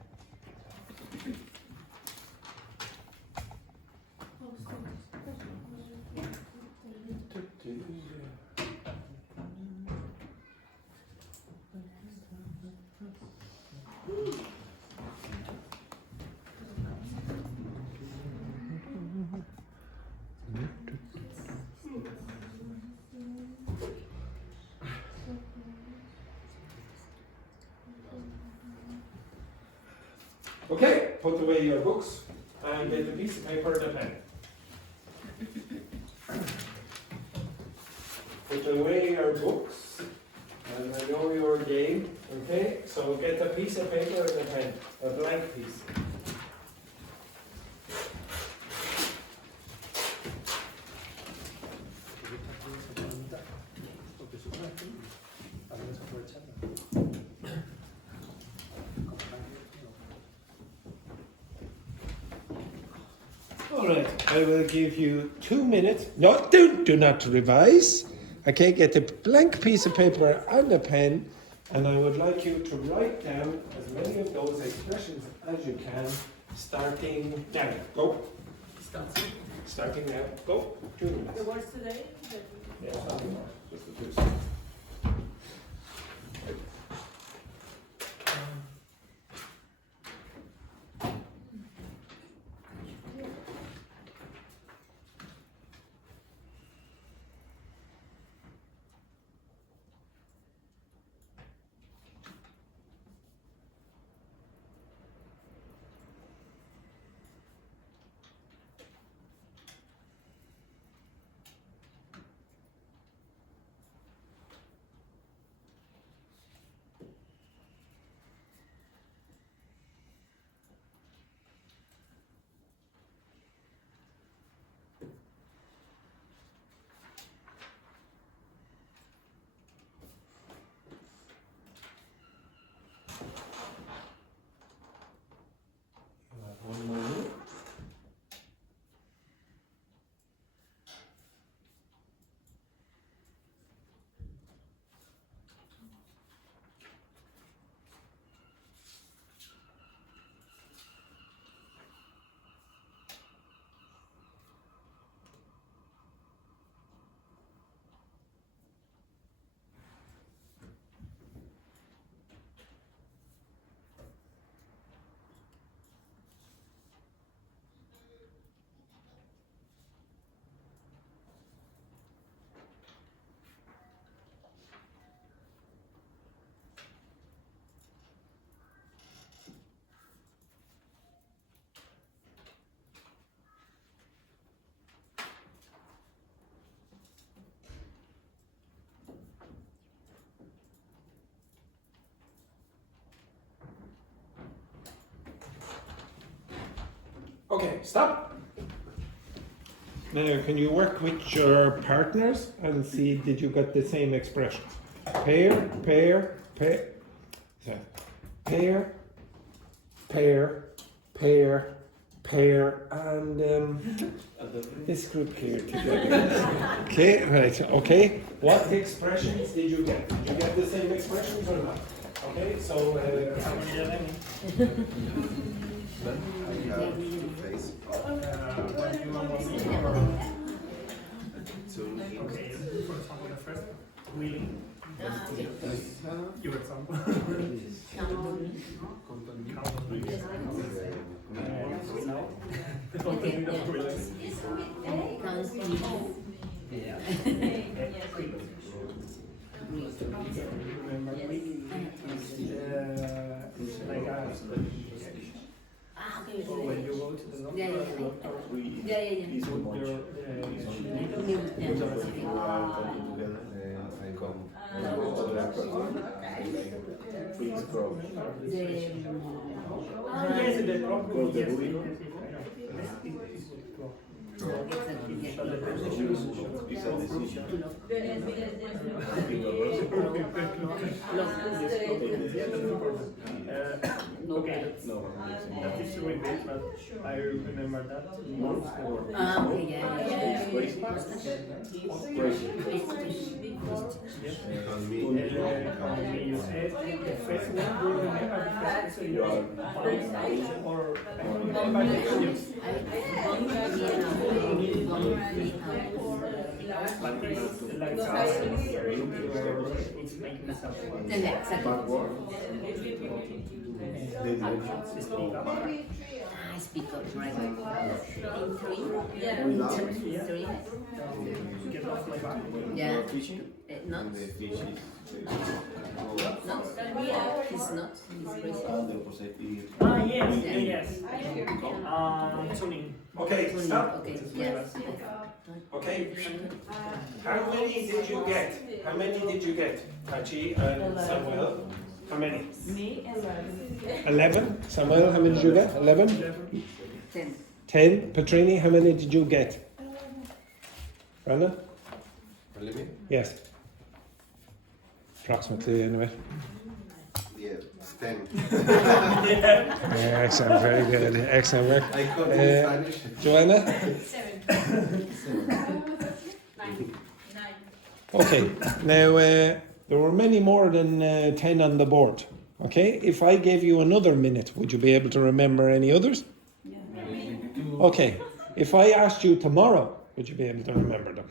Okay, put away your books and get a piece of paper and a pen. Put away your books, and I know your game, okay? So get a piece of paper and a pen, a blank piece. All right, I will give you 2 minutes. No, do not revise. Okay, get a blank piece of paper and a pen, and I would like you to write down as many of those expressions as you can, starting now. Go. Starting now. Go. 2 minutes. The words today? Yeah, something more. Just the 2 seconds. Okay, stop. Now, can you work with your partners and see did you get the same expressions? Pair, pair, pair. Yeah. Pair, pair, pair, pair, and this group here together. Okay, right, okay. What expressions did you get? Did you get the same expressions or not? Okay, so Okay, for example, the first, really. Your example. When you go to the doctor, okay, that is really big, but I remember that. You said the first one, do you remember the first one? Or but it's like it's making something. Speak up, right? In three? Yeah. Three? Get off my back. Yeah. Not? No? He's not. He's crazy. Yes. Tuning. okay, stop. Okay, yes. Okay. How many did you get? How many did you get? Tachi and Samuel. How many? Me, 11. 11. Samuel, how many did you get? 11? 10. 10. Petrini, how many did you get? Rana? Yes. Approximately, anyway. Yeah, 10. Yeah, excellent, very good. Excellent work. I caught in Spanish. Joanna? 7. 9. Okay, now there were many more than 10 on the board. Okay, if I gave you another minute, would you be able to remember any others? Yeah. Okay, if I asked you tomorrow, would you be able to remember them?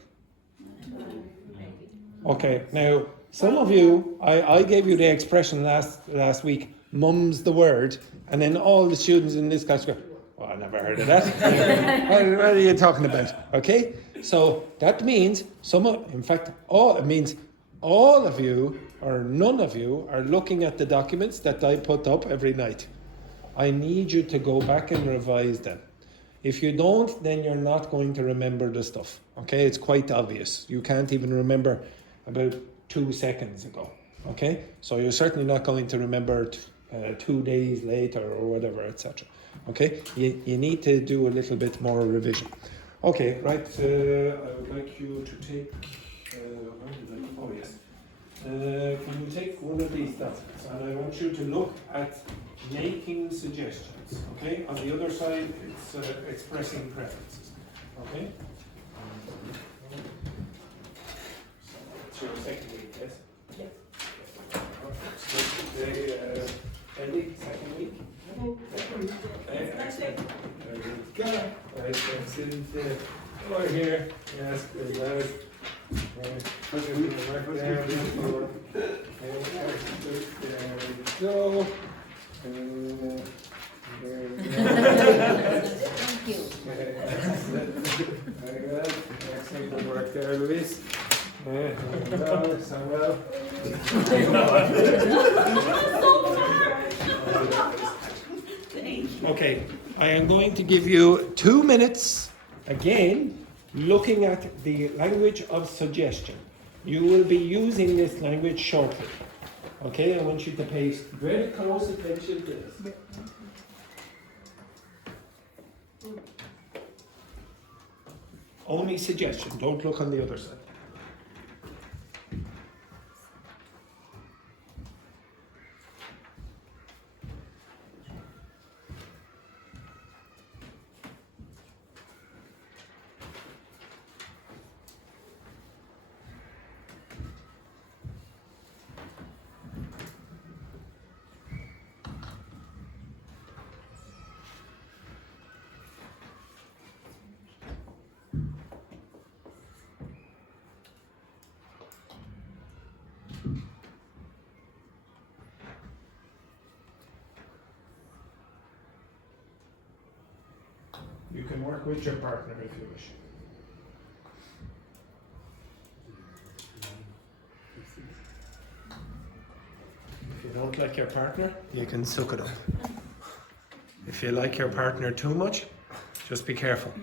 Okay, now some of you, I gave you the expression last week, mum's the word, and then all the students in this class go, oh, I never heard of that. what are you talking about? Okay, so that means it means all of you or none of you are looking at the documents that I put up every night. I need you to go back and revise them. If you don't, then you're not going to remember the stuff. Okay, it's quite obvious. You can't even remember about 2 seconds ago. Okay, so you're certainly not going to remember 2 days later or whatever, etc. Okay, you need to do a little bit more revision. Okay, right. I would like you to take. Oh yes. Can you take one of these documents and I want you to look at making suggestions. Okay, on the other side it's expressing preferences. Okay. So it's your second week, yes? Yes. Andy, second week? Okay, excellent. Very good. Right, excellent. Over here. Yes, good lad. There we go. Thank you. Very good. Excellent good work there, Luis. Samuel. Okay, I am going to give you 2 minutes again looking at the language of suggestion. You will be using this language shortly. Okay, I want you to pay very close attention to this. Only suggestion, don't look on the other side. You can work with your partner if you wish. If you don't like your partner, you can suck it up. If you like your partner too much, just be careful.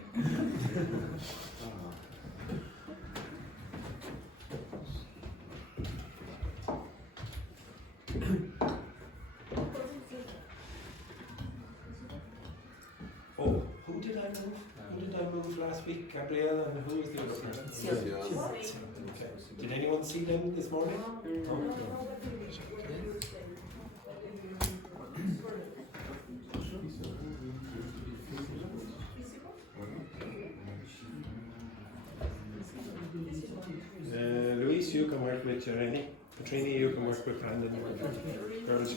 Oh, who did I move? Who did I move last week? Gabrielle, and who was the other person? Okay. Did anyone see them this morning? No. Luis, you can work with Irene. Katrini, you can work with Brandon. Girls.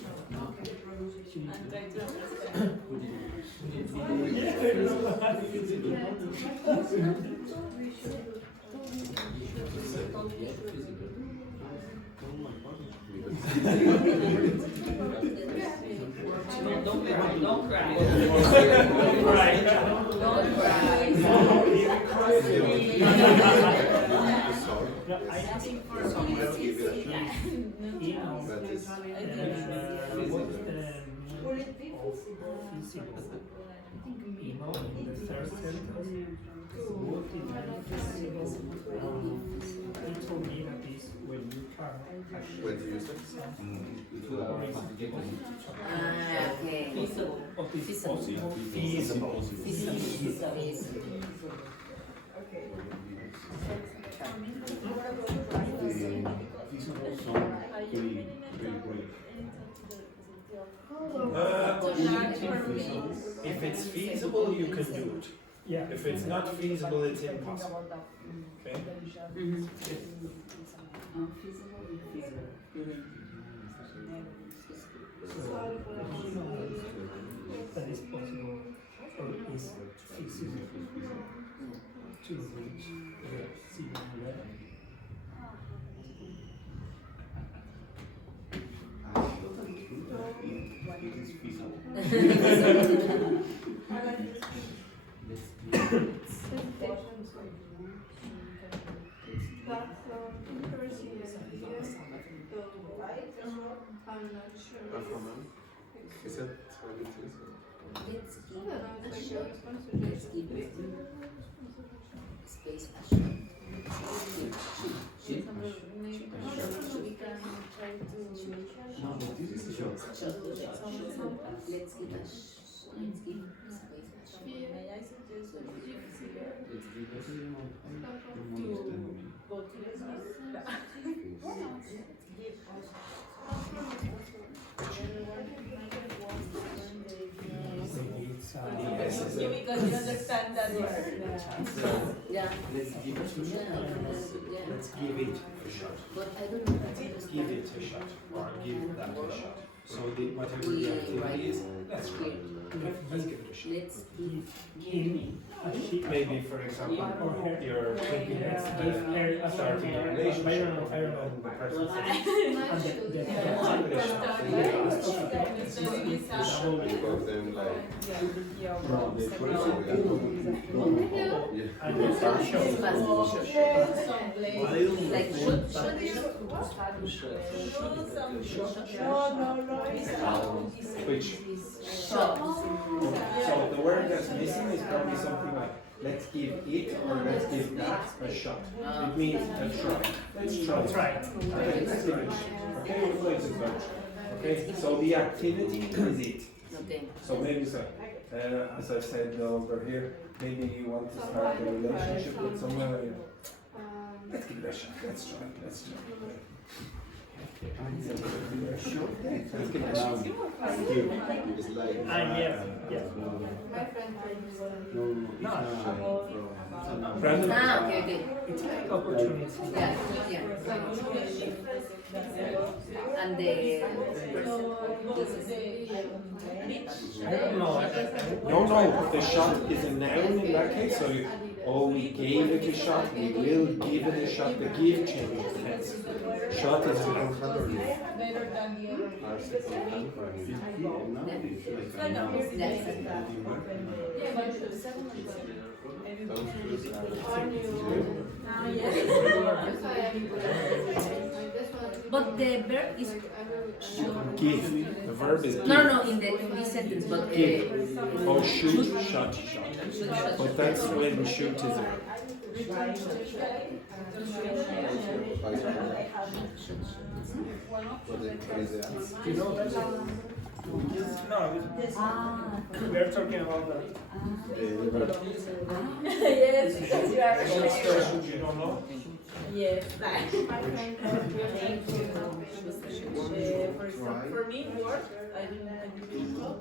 Don't cry, don't cry. Don't cry. Don't cry. I think for some what is the meaning of physical? You know, in the third sentence, what is visible? He told me that is when you can actually. When do you use it? Okay. Feasible. Feasible. Okay. If it's feasible, you can do it. Yeah. If it's not feasible, it's impossible. Okay? That is possible or is feasible to reach the sea level. I'm not sure. Is that what it is? Let's give I a don't shot. know, Let's give it space a shot. we can try to. No, but this is a shot. Let's give a let's give space a shot. May I suggest that you Let's give it go to because you understand that word. Yeah. Let's give it a shot. Yeah. Let's give it a shot. But I don't know how to Give it a shot, or give that a shot. So whatever the activity is, let's give it a shot. Let's Give me a sheet. Maybe, for example, you're thinking of starting a relationship. I don't know. The person says, You got them like. No, the person like which? shot. So the word that's missing is probably something like, let's give it or let's give that a shot. It means a try. Let's try. That's right. Okay, let's give it a shot. Okay, we'll play this bunch. Okay, so the activity is it. Okay. So maybe it's like, as I said over here, maybe you want to start a relationship with someone. Let's give it a shot. Let's try. Let's try. Let's give it a shot. It's like, yes. My friend Brandon? Okay. It's like opportunity. Yeah. And the I don't know. No, the shot is a noun in that case, so you, we gave it a shot, we will give it a shot, the give changes tense. Shot is a noun. But the verb is Give. The verb is give. no in this sentence, but Give. Or shoot, shot. But that's when shoot is a verb. You know that? No, we are talking about that. Yes, because you are Expressions you don't know? Yes. For me, work, I didn't know.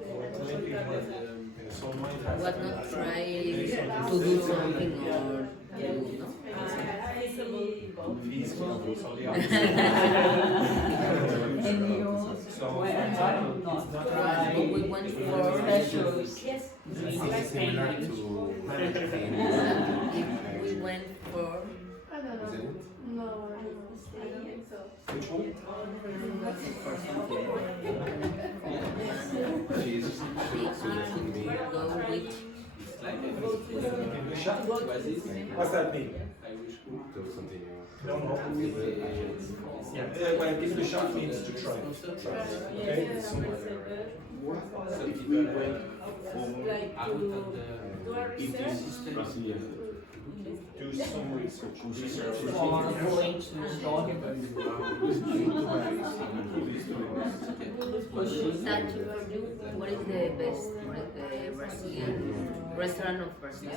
what not try to do something or Feasible. but we went for Yes. similar to we went for I don't know. No, I don't think so. Which one? she's suggesting me go with What's that mean? to continue. No. Yeah, well, give it a shot means to try. Okay? So if we went Like to do a research. Do some research. that what is the best Brazilian restaurant of Brazil?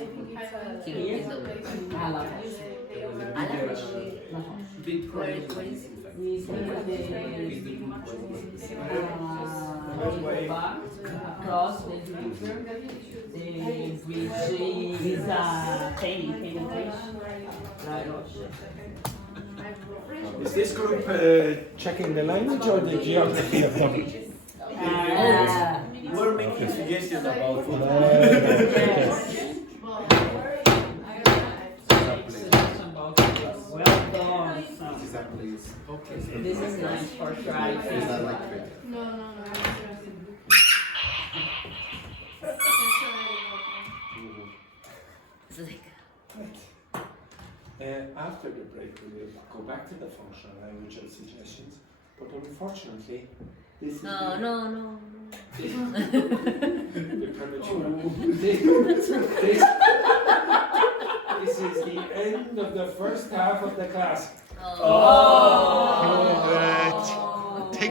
Here in the Where is it? Cross the bridge is a painting. Is this group checking the language or the geography of Dublin? We're making suggestions about food. Well done. This is a place. Okay. This is nice for trying. Is that like fair? No. It's like After the break, we will go back to the functional language and suggestions. But unfortunately, this is no. the premature. This is the end of the first half of the class. Oh. Congrats.